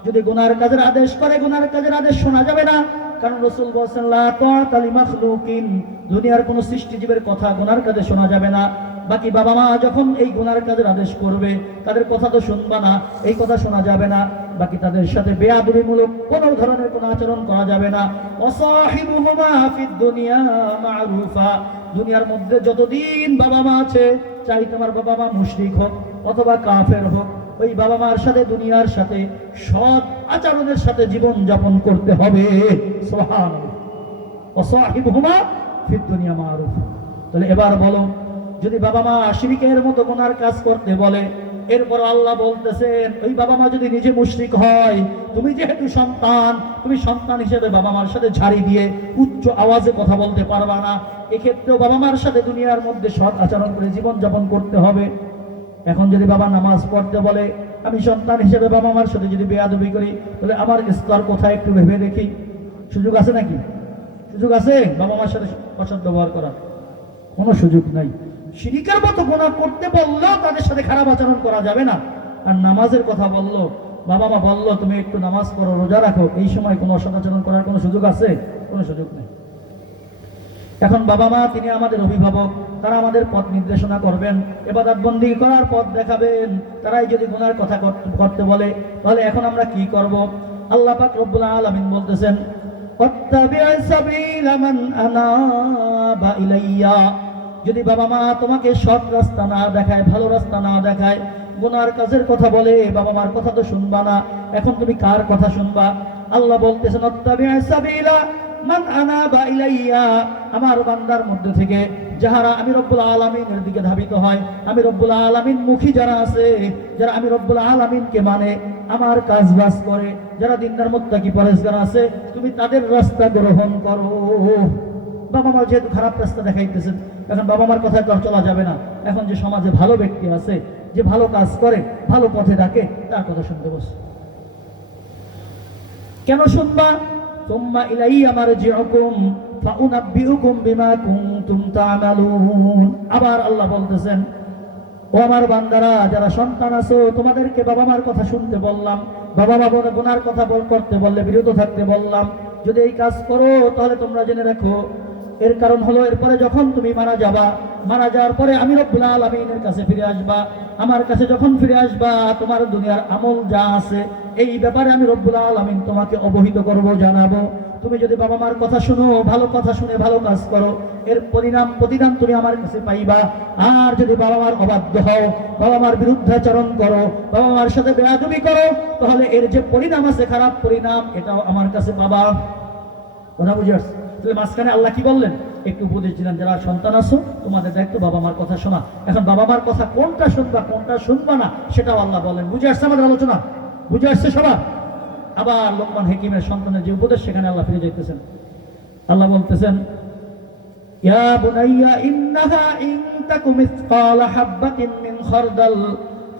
যদি গুনার কাজের আদেশ করে গুনার কাজের আদেশ শোনা যাবে না। কারণ রাসূল বলেছেন লা তাআতা লিমাখলুকিন, দুনিয়ার কোনো সৃষ্টিজীবের কথা গুনার কাজে শোনা যাবে না। বাকি বাবা মা যখন এই গুনার কাজের আদেশ করবে তাদের কথা তো শুনবা না, এই কথা শোনা যাবে না। বাকি তাদের সাথে বেয়াদবিমূলক কোনো ধরনের কোনো আচরণ করা যাবে না। ওয়াসাহিবুহুমা ফিদ দুনিয়া মারুফা, দুনিয়ার মধ্যে যতদিন বাবা মা আছে, চাই তোমার বাবা মা মুশরিক হোক অথবা কাফের হোক, ওই বাবা মার সাথে দুনিয়ার সাথে সৎ আচরণের সাথে জীবন যাপন করতে হবে। সুবহানাল্লাহ, ওয়াসাহিবুহুমা ফিদ দুনিয়া মারুফ। তাহলে এবার বলো, যদি বাবা মা শিরকের মতো গুনার কাজ করতে বলে, এরপর আল্লাহ বলতেছেন ওই বাবা মা যদি নিজে মুশরিক হয়, তুমি যেহেতু সন্তান, তুমি সন্তান হিসেবে বাবা মার সাথে ঝাড়ি দিয়ে উচ্চ আওয়াজে কথা বলতে পারবা না। এক্ষেত্রেও বাবা মার সাথে দুনিয়ার মধ্যে সৎ আচরণ করে জীবন যাপন করতে হবে। এখন যদি বাবা নামাজ পড়তে বলে, আমি সন্তান হিসেবে বাবা মার সাথে যদি বেয়াদবি করি, তাহলে আমার স্তর কোথায় একটু ভেবে দেখি। সুযোগ আছে নাকি? সুযোগ আছে বাবা মার সাথে অসৎ ব্যবহার করার? কোনো সুযোগ নাই। শিরিকের মতো গুনাহ করতে বললেও তাদের সাথে খারাপ আচরণ করা যাবে না। আর নামাজের কথা বললো, বাবা মা বললো তুমি একটু নামাজ পড়ো, রোজা রাখো, এই সময় কোনো অসৎ আচরণ করার কোনো সুযোগ আছে? কোনো সুযোগ নেই। এখন বাবা মা তিনি আমাদের অভিভাবক, তারা আমাদের পথ নির্দেশনা করবেন, ইবাদত বন্দেগী করার পথ দেখাবেন। তারাই যদি গুনার কথা করতে বলে, তাহলে এখন আমরা কি করব? আল্লাহ পাক রব্বুল আলামিন বলতেছেন, ওয়াত্তাবি' সাবিলা মান আনাবা ইলাইয়া, যদি বাবা মা তোমাকে সৎ রাস্তা না দেখায়, ভালো রাস্তা না দেখায়, গুনার কাজের কথা বলে, বাবা মার কথা তো শুনবা না, এখন তুমি কার কথা শুনবা? আল্লাহ বলতেছেন, ওয়াত্তাবি' সাবিলা মান আনাবা ইলাইয়া, আমার বান্দার মধ্যে থেকে যারা আমি রব্বুল আলামিনের দিকে ধাবিত হয়, আমি রব্বুল আলামিন মুখী যারা আছে, যারা আমি রব্বুল আলামিনকে মানে, আমার কাজবাজ করে, যারা দিনদার মুত্তাকি পরেজগার আছে, তুমি তাদের রাস্তা গ্রহণ করো। বাবা মা যেহেতু খারাপ রাস্তা দেখাইতেছেন, এখন বাবা মার কথা তো চলা যাবে না। এখন যে সমাজে ভালো ব্যক্তি আছে, যে ভালো কাজ করে, ভালো পথে ডাকে, তার কথা শুনতে বস। কেন শুনবা? তুম্মা ইলাইয়া মারজিউকুম ফাউনাব্বিউকুম বিমা কুনতুম তা'মালুন। আবার আল্লাহ বলতেছেন, ও আমার বান্দারা, যারা সন্তান আছো, তোমাদেরকে বাবা মার কথা শুনতে বললাম, বাবা মা গুনার কথা করতে বললে বিরত থাকতে বললাম। যদি এই কাজ করো তাহলে তোমরা জেনে রাখো, এর কারণ হলো এরপরে যখন তুমি মারা যাবা, মারা যাওয়ার পরে আমি রব্বুল আলামিনের কাছে ফিরে আসবা। আমার কাছে যখন ফিরে আসবা, তোমার দুনিয়ার আমল যা আছে এই ব্যাপারে আমি রব্বুল আলামিন তোমাকে অবহিত করব, জানাবো। তুমি যদি বাবা মার কথা শুনো, ভালো কথা শুনে ভালো কাজ করো, এর প্রতিদান তুমি আমার কাছে পাইবা। আর যদি বাবা মার অবাধ্য হও, বাবা মার বিরুদ্ধাচরণ করো, বাবা মার সাথে বেয়াদবি করো, তাহলে এর যে পরিণাম আছে, খারাপ পরিণাম, এটাও আমার কাছে পাবা। কথা বুঝে আসছে? তাহলে মাঝখানে আল্লাহ কি বললেন? একটু উপদেশ দিলেন, যারা সন্তান আছো তোমাদের দায়িত্ব বাবা মার কথা শোনা। এখন বাবা মার কথা কোনটা শুনবা কোনটা শুনবা না সেটাও আল্লাহ বলেন। বুঝে আসছে আমাদের আলোচনা? বুঝে আসছে সবার? আবার লোকমান হাকিমের সন্তানের যে উপদেশ, সেখানে আল্লাহ ফিরে যাইতেছেন। আল্লাহ বলতেছেন, ইয়া বুনাইয়া ইন্নাহা ইন তাকুম মিসকালা হাববাতিন মিন খারদাল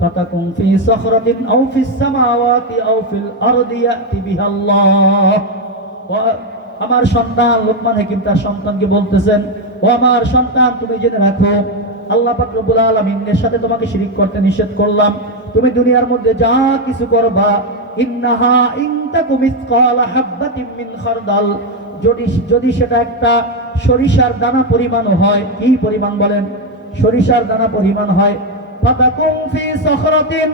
ফাতাকুন ফি সাখরাতিন আও ফিস সামাওয়াতি আও ফিল আরদি ইয়াতি বিহাল্লাহ। আমার সন্তান লোকমান হাকিম তার সন্তানকে বলতেছেন, ও আমার সন্তান, তুমি জেনে রাখো, আল্লাহ পাক রব্বুল আলামিনের সাথে তোমাকে শিরিক করতে নিষেধ করলাম। তুমি দুনিয়ার মধ্যে যা কিছু করবা, ইন্নাহা ইন তাকুম মিসকালা হাববাতিন মিন খারদাল, যদি সেটা একটা সরিষার দানা পরিমাণ হয়, কি পরিমাণ বলেন? সরিষার দানা পরিমাণ হয়, ফাতাকুম ফি সাখরাতিন,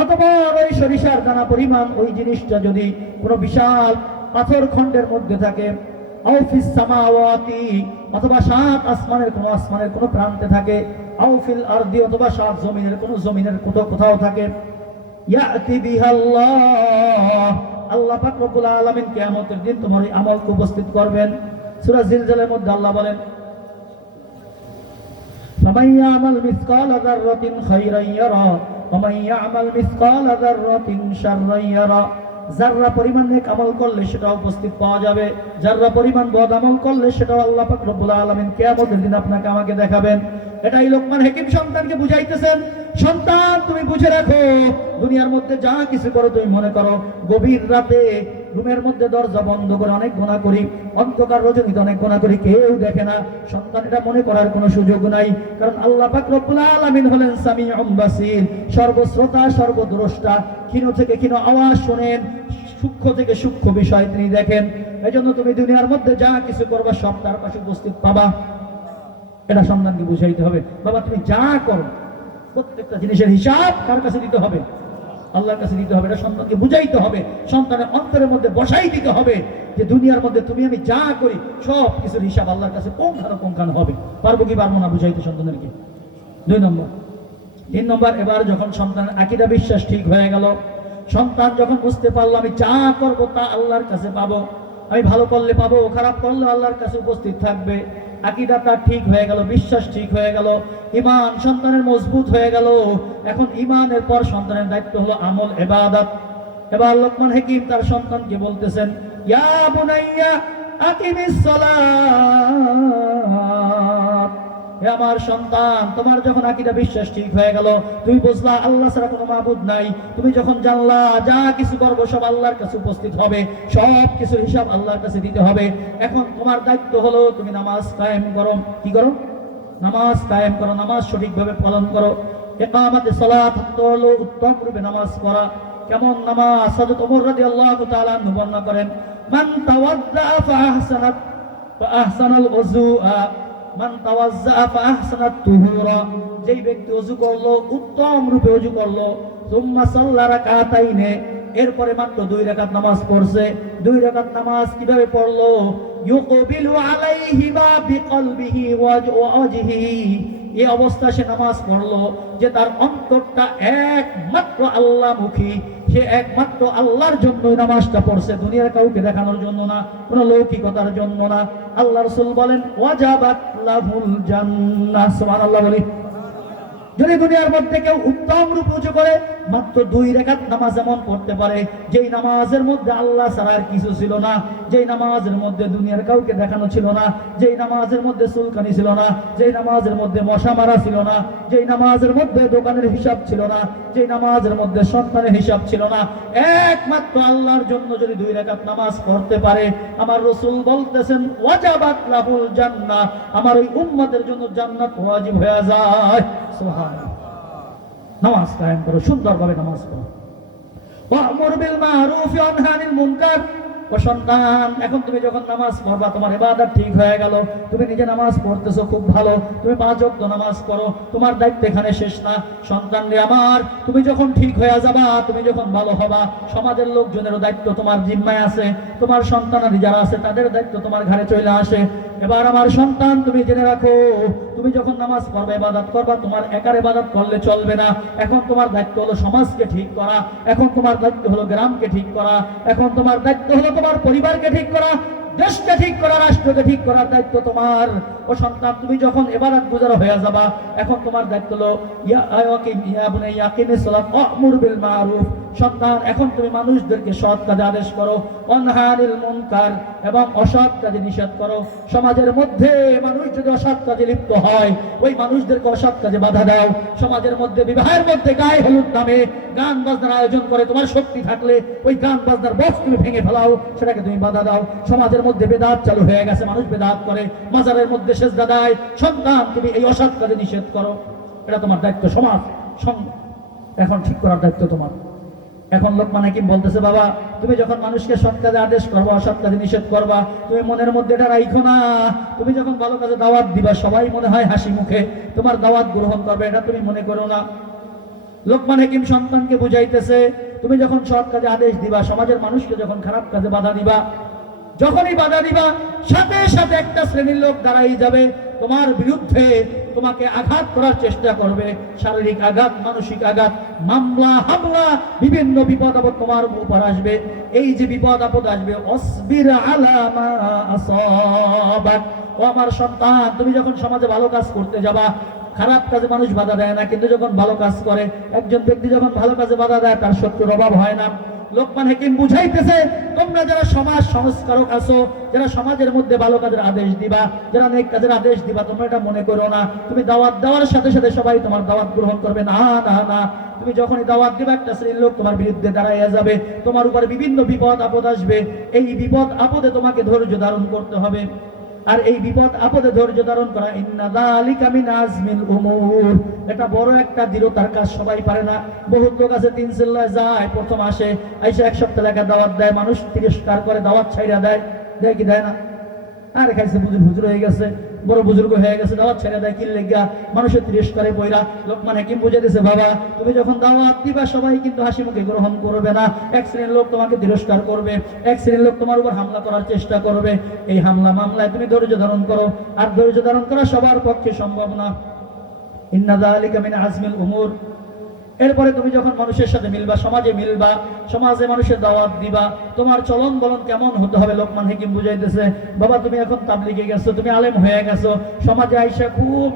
অথবা ওই সরিষার দানা পরিমাণ ওই জিনিসটা যদি কোনো বিশাল পাথর খণ্ডের মধ্যে থাকে, আও ফিস সামাওয়াতি, অথবা সাত আসমানের কোনো প্রান্তে থাকে, আও ফিল আরদি, অথবা সাত জমিনের কোথাও থাকে, ইয়াতি বিহাল্লাহ, আল্লাহ পাক রব্বুল আলামিন কিয়ামতের দিন তোমার এই আমলকে উপস্থিত করবেন। সূরা জিলজিলের মধ্যে আল্লাহ বলেন, ফামান ইয়ামাল মিসকালা যাররাতিন খায়রান ইয়ারা ওয়া মান ইয়ামাল মিসকালা যাররাতিন শাররান ইয়ারা। যাররা পরিমাণ নেক আমল করলে সেটা উপস্থিত পাওয়া যাবে, যাররা পরিমাণ বদ আমল করলে সেটা আল্লাহ পাক রব্বুল আলামিন কিয়ামতের দিন আপনাকে আমাকে দেখাবেন। এটাই লোকমান হাকিম সন্তানকে বুঝাইতেছেন, সন্তান তুমি বুঝে রাখো, দুনিয়ার মধ্যে যা কিছু করো তুমি মনে করো গভীর রাতে রুমের মধ্যে দরজা বন্ধ করে অনেক গুনাহ করি, অন্ধকার রজনীতে অনেক গুনাহ করি, কেউ দেখে না। সন্তান এটা মনে করার কোনো সুযোগ নাই, কারণ আল্লাহ পাক রব্বুল আলামিন হলেন সামিউম বাসীর, সর্বশ্রোতা সর্বদ্রষ্টা। ক্ষীণ থেকে ক্ষীণ আওয়াজ শোনেন, সূক্ষ্ম থেকে সূক্ষ্ম বিষয় তিনি দেখেন। এজন্য তুমি দুনিয়ার মধ্যে যা কিছু করবা সব তার পাশে উপস্থিত পাবা। এটা সন্তানকে বুঝাইতে হবে, বাবা তুমি যা করো প্রত্যেকটা জিনিসের হিসাব কার কাছে দিতে হবে? আল্লাহর কাছে দিতে হবে। এটা সন্তানকে বুঝাইতে হবে, সন্তানের অন্তরের মধ্যে বসাই দিতে হবে যে দুনিয়ার মধ্যে তুমি আমি যা করি সব কিছুর হিসাব আল্লাহর কাছে পুঙ্খানুপুঙ্খানু হবে। পারবো কি পারবো না বুঝাইতে সন্তানেরকে? 2 নম্বর। 3 নম্বর, এবার যখন সন্তানের আকীদা বিশ্বাস ঠিক হয়ে গেল, সন্তান যখন বুঝতে পারলো আমি যা করবো তা আল্লাহর কাছে পাবো, আমি ভালো করলে পাবো, খারাপ করলে আল্লাহর কাছে উপস্থিত থাকবে, আকীদাটা ঠিক হয়ে গেল, বিশ্বাস ঠিক হয়ে গেল, ঈমান সন্তানের মজবুত হয়ে গেল। এখন ঈমানের পর সন্তানের দায়িত্ব হলো আমল, ইবাদত। এবার লোকমান হাকিম তার সন্তানকে বলতেছেন, ইয়া বুনাইয়া আকিমিস সালাত, হে আমার সন্তান, তোমার যখন আকীদা বিশ্বাস ঠিক হয়ে গেল, তুমি বুঝলা আল্লাহ ছাড়া কোনো মাবুদ নাই, তুমি যখন জানলা যা কিছু করবো সব আল্লাহর কাছে উপস্থিত হবে, সব কিছুর হিসাব আল্লাহর কাছে দিতে হবে, এখন তোমার দায়িত্ব হলো তুমি নামাজ কায়েম করো। কি করো? নামাজ কায়েম করো, নামাজ সঠিকভাবে পালন করো। ইকামাতে সালাত হলো উত্তম রূপে নামাজ পড়া। কেমন নামাজ? হযরত ওমর রাদিয়াল্লাহু তাআলা আনহু বর্ণনা করেন, মান তাওয়াদ্দা ফা আহসানাল ওযুআ মান তাওয়াজ্জা ফা আহসানাত তুহুরা, যেই ব্যক্তি ওযু করলো, উত্তম রূপে ওযু করলো, সুম্মা সাল্লা রাকাতাইনে, এরপরে মাত্র 2 রাকাত নামাজ পড়ছে। 2 রাকাত নামাজ কিভাবে পড়লো? ইউকবিলু আলাইহিমা বিকলবিহি ওয়া ওয়াজহিহি, এই অবস্থা সে নামাজ পড়লো যে তার অন্তরটা একমাত্র আল্লাহমুখী, সে একমাত্র আল্লাহর জন্যই নামাজটা পড়ছে, দুনিয়ার কাউকে দেখানোর জন্য না, কোনো লৌকিকতার জন্য না। আল্লাহ রাসূল বলেন, ওয়াজাবাত লাহুল জান্নাহ। সুবহানাল্লাহ বলি। যদি দুনিয়ার মধ্যে কেউ উত্তম রূপে উঁচু করে মাত্র 2 রাকাত নামাজ এমন পড়তে পারে যেই নামাজের মধ্যে আল্লাহ ছাড়া আর কিছু ছিল না, যেই নামাজের মধ্যে দুনিয়ার কাউকে দেখানো ছিল না, যেই নামাজের মধ্যে চুলকানি ছিল না, যেই নামাজের মধ্যে মশা মারা ছিল না, যেই নামাজের মধ্যে দোকানের হিসাব ছিল না, যেই নামাজের মধ্যে সন্তানের হিসাব ছিল না, একমাত্র আল্লাহর জন্য যদি 2 রাকাত নামাজ পড়তে পারে, আমার রাসূল বলতেছেন ওয়াজাবাত লাহুল জান্নাহ, আমার ওই উম্মতের জন্য জান্নাত ওয়াজিব হয়ে যায়। সুবহানাল্লাহ। নামাজ কায়েম করো, সুন্দরভাবে নামাজ পড়ো। ওয়া'মুর বিল মা'রুফ ওয়া আনহা আনিল মুনকার। ও সন্তান, এখন তুমি যখন নামাজ পড়বা, তোমার ইবাদত ঠিক হয়ে গেল, তুমি নিজে নামাজ পড়তেছো খুব ভালো, তুমি 5 ওয়াক্ত নামাজ পড়ো, তোমার দায়িত্ব এখানে শেষ না। সন্তান রে আমার, তুমি যখন ঠিক হয়ে যাবা, তুমি যখন ভালো হবা, সমাজের লোকজনেরও দায়িত্ব তোমার জিম্মায় আছে, তোমার সন্তানাদি যারা আছে তাদের দায়িত্ব তোমার ঘরে চলে আসে। এবার আমার সন্তান, তুমি জেনে রাখো, তুমি যখন নামাজ পড়বে, ইবাদত করবা, তোমার একার ইবাদত করলে চলবে না। এখন তোমার দায়িত্ব হলো সমাজকে ঠিক করা, এখন তোমার দায়িত্ব হলো গ্রামকে ঠিক করা, এখন তোমার দায়িত্ব হলো তোমার পরিবারকে ঠিক করা, দেশকে ঠিক করা, রাষ্ট্রকে ঠিক করার দায়িত্ব তোমার। ও সন্তান, তুমি যখন ইবাদত গুজার হয়ে যাবা, এখন তোমার দায়িত্ব হলো ইয়া বুনাইয়া আকিমিস সালাত ওয়া'মুর বিল মা'রুফ। সন্তান, এখন তুমি মানুষদেরকে সৎ কাজে আদেশ করো, ওয়ানহা আনিল মুনকার, এবং অসৎ কাজে নিষেধ করো। সমাজের মধ্যে মানুষ যদি অসৎ কাজে লিপ্ত হয়, ওই মানুষদেরকে অসৎ কাজে বাধা দাও। সমাজের মধ্যে বিবাহের মধ্যে গায়ে হলুদ নামে গান বাজনার আয়োজন করে, তোমার শক্তি থাকলে ওই গান বাজনার বক্স তুমি ভেঙে ফেলাও, সেটাকে তুমি বাধা দাও। সমাজের মধ্যে বেদাত চালু হয়ে গেছে, মানুষ বেদাত করে, মাজারের মধ্যে সেজদা দেয়। সন্তান, তুমি এই অসৎ কাজে নিষেধ করো, এটা তোমার দায়িত্ব। সমাজ এখন ঠিক করার দায়িত্ব তোমার। এখন লোকমান হাকিম বলতেছে, বাবা তুমি যখন মানুষকে সৎ কাজে আদেশ করবা, অসৎ কাজে নিষেধ করবা, তুমি মনের মধ্যে এটা রাখো না। তুমি যখন ভালো কাজে দাওয়াত দিবা, সবাই মনে হয় হাসি মুখে তোমার দাওয়াত গ্রহণ করবে, এটা তুমি মনে করো না। লোকমান হাকিম সন্তানকে বুঝাইতেছে, তুমি যখন সৎ কাজে আদেশ দিবা, সমাজের মানুষকে যখন খারাপ কাজে বাধা দিবা, যখনই বাধা দিবা সাথে সাথে একটা শ্রেণীর লোক দাঁড়াই যাবে তোমার বিরুদ্ধে, তোমাকে আঘাত করার চেষ্টা করবে, শারীরিক আঘাত, মানসিক আঘাত, মামলা হামলা, বিভিন্ন বিপদ আপদ তোমার উপর আসবে। এই যে বিপদ আপদ আসবে, অসবির আলা মা আসাবাক, ও আমার সন্তান, তুমি যখন সমাজে ভালো কাজ করতে যাবা, খারাপ কাজে মানুষ বাধা দেয় না, কিন্তু যখন ভালো কাজ করে, একজন ব্যক্তি যখন ভালো কাজে বাধা দেয়, তার শত্রুর অভাব হয় না। লোকমান হাকিম বুঝাইতেছে, তোমরা যারা সমাজ সংস্কারক আছো, যারা সমাজের মধ্যে ভালো কাজের আদেশ দিবা, যারা নেক কাজের আদেশ দিবা, তোমরা এটা মনে করো না তুমি দাওয়াত দেওয়ার সাথে সাথে সবাই তোমার দাওয়াত গ্রহণ করবে, না না না। তুমি যখনই দাওয়াত দিবা, একটা শ্রেণীর লোক তোমার বিরুদ্ধে দাঁড়াইয়া যাবে, তোমার উপরে বিভিন্ন বিপদ আপদ আসবে। এই বিপদ আপদে তোমাকে ধৈর্য ধারণ করতে হবে। আর এই বিপদ আপদে ধৈর্য ধারণ করা, ইন্না যালিকা মিন আজমিল উমুর, এটা বড় একটা দৃঢ়তার কাজ, সবাই পারে না। বহুত লোক আছে তিন চিল্লায় যায়, প্রথম আসে, আইসা এক সপ্তাহ লেখা দাওয়াত দেয়, মানুষ তিরস্কার করে, দাওয়াত ছাইড়া দেয়, দেয় কি দেয় না? আরে খাইছে হুজুর হয়ে গেছে, বড় বুজুর্গ হয়ে গেছে, দাওয়াত ছেড়ে দেয়, কি লেগা মানুষের তিরস্কারে বইরা। লোকমান হাকিম বুঝে দিয়েছে, বাবা তুমি যখন দাওয়াত দিবা, সবাই কিন্তু হাসি মুখে গ্রহণ করবে না, এক শ্রেণীর লোক তোমাকে তিরস্কার করবে, এক শ্রেণীর লোক তোমার উপর হামলা করার চেষ্টা করবে। এই হামলা মামলায় তুমি ধৈর্য ধারণ করো, আর ধৈর্য ধারণ করা সবার পক্ষে সম্ভব না। ইন্না যালিকা মিন আজমিল উমুর। এরপরে তুমি যখন মানুষের সাথে মিলবা, সমাজে মিলবা, সমাজে মানুষের দাওয়াত দিবা, তোমার চলন বলন কেমন হতে হবে? লোকমান হাকিম বুঝাইতেছে, বাবা তুমি এখন তাবলিগে গেছো, তুমি আলেম হয়ে গেছো, সমাজে আইসা খুব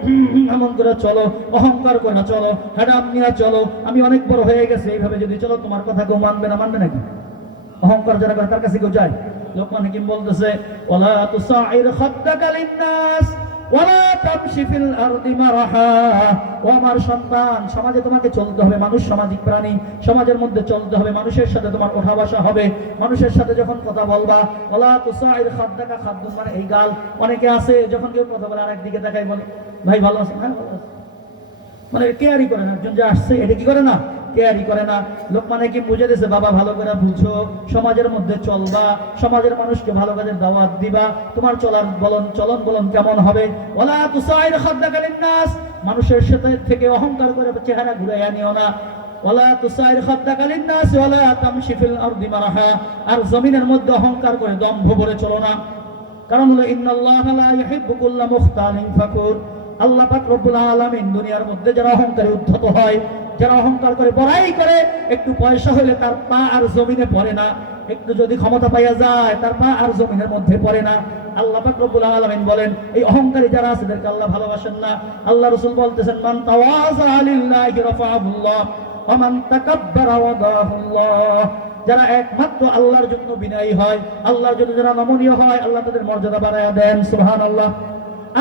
এমন করে চলো, অহংকার করে না চলো, হ্যাডাম নিয়ে চলো, আমি অনেক বড় হয়ে গেছে, এইভাবে যদি চলো তোমার কথা কেউ মানবে না। মানবে নাকি? অহংকার যারা করে তার কাছে কেউ যায়? লোকমান হাকিম বলতেছে, ওয়ালা তুসাইর খাদ্দাকা লিন্নাস ওয়ালা তামশি ফিল আরদি মারহা। ও আমার সন্তান, সমাজে তোমাকে চলতে হবে, মানুষ সামাজিক প্রাণী, সমাজের মধ্যে চলতে হবে, মানুষের সাথে তোমার ওঠা বসা হবে, মানুষের সাথে যখন কথা বলবা, ওয়ালা তুসাইর খাদ্দাকা, খাদ্দুন মানে এই গাল। অনেকে আছে যখন কেউ কথা বলে আরেক দিকে তাকাই বলে, ভাই ভালো আছেন? হ্যাঁ ভালো আছি, মানে কেয়ারই করে না, একজন যে আসছে এটা কি করে না, কেয়ারই করে না। লোকমান হাকিম বুঝে দিয়েছে, বাবা ভালো করে বুঝো, সমাজের মধ্যে চলবা, সমাজের মানুষকে ভালো কাজের দাওয়াত দিবা, তোমার চলন বলন কেমন হবে? ওয়ালা তুসাইর খাদ্দাকা লিন্নাস, মানুষের সাথে থেকে অহংকার করে চেহারা ঘুরাইয়া নিও না। ওয়ালা তুসাইর খাদ্দাকা লিন্নাস ওয়ালা তামশি ফিল আরদি মারহা, আর জমিনের মধ্যে অহংকার করে দম্ভ ভরে চলো না। কারণ হলো ইন্নাল্লাহা লা ইউহিব্বু কুল্লা মুখতালিন ফাকুর, আল্লাহ পাক রব্বুল আলামিন দুনিয়ার মধ্যে যারা অহংকারে উদ্ধত হয়, যারা অহংকার করে, বড়াই করে, একটু পয়সা হলে তার পা আর জমিনে পড়ে না, একটু যদি ক্ষমতা পাইয়া যায় তার পা আর জমিনের মধ্যে পড়ে না। আল্লাহ পাক রব্বুল আলামিন বলেন, এই অহংকারী যারা আছে তাদেরকে আল্লাহ ভালোবাসেন না। আল্লাহ রাসূল বলতেছেন, মান তাওয়াযা লিল্লাহি রাফাআহুল্লাহ ওয়া মান তাকাব্বারা ওয়াদাহুল্লাহ, যারা একমাত্র আল্লাহর জন্য বিনয়ী হয়, আল্লাহর জন্য যারা নমনীয় হয়, আল্লাহ তাদের মর্যাদা বাড়ায়া দেন, সুবহানাল্লাহ।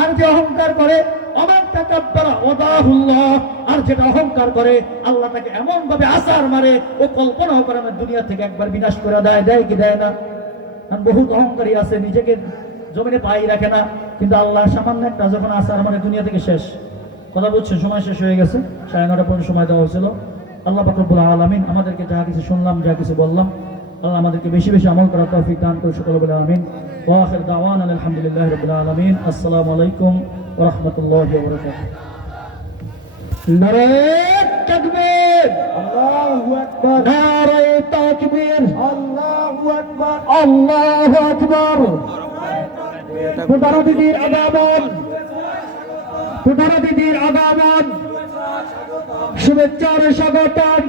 আর যে অহংকার করে, ওমান তাকাব্বারা ওয়াদাহুল্লাহ, আর যেটা অহংকার করে, আল্লাহ তাকে এমন ভাবে আছাড় মারে, ও কল্পনাও করে না, দুনিয়া থেকে একবার বিনাশ করে দেয়। দেয় কি দেয় না? কারণ বহুত অহংকারী আছে, নিজেকে জমিনে পাই রাখে না, কিন্তু আল্লাহ সামান্য একটা যখন আছাড় মারে, দুনিয়া থেকে শেষ। কথা বুঝছেন? সময় শেষ হয়ে গেছে, 9:30 পর্যন্ত সময় দেওয়া হয়েছিল। আল্লাহ পাক রব্বুল আলামিন আমাদেরকে যা কিছু শুনলাম, যা কিছু বললাম, আল্লাহ আমাদেরকে বেশি বেশি আমল করার তৌফিক দান করে, সকলে বলে আমিন। ওয়া আখির দাওয়ানা আলহামদুলিল্লাহি রাব্বিল আলামিন। আসসালামু আলাইকুম ওয়া রাহমাতুল্লাহি ওয়া বারাকাতুহু। নারে তাকবীর, আল্লাহু আকবার, নারে তাকবীর, আল্লাহু আকবার, আল্লাহু আকবার। প্রধান দিদির আগমন, প্রধান দিদির আগমন, শুভেচ্ছার স্বাগতম।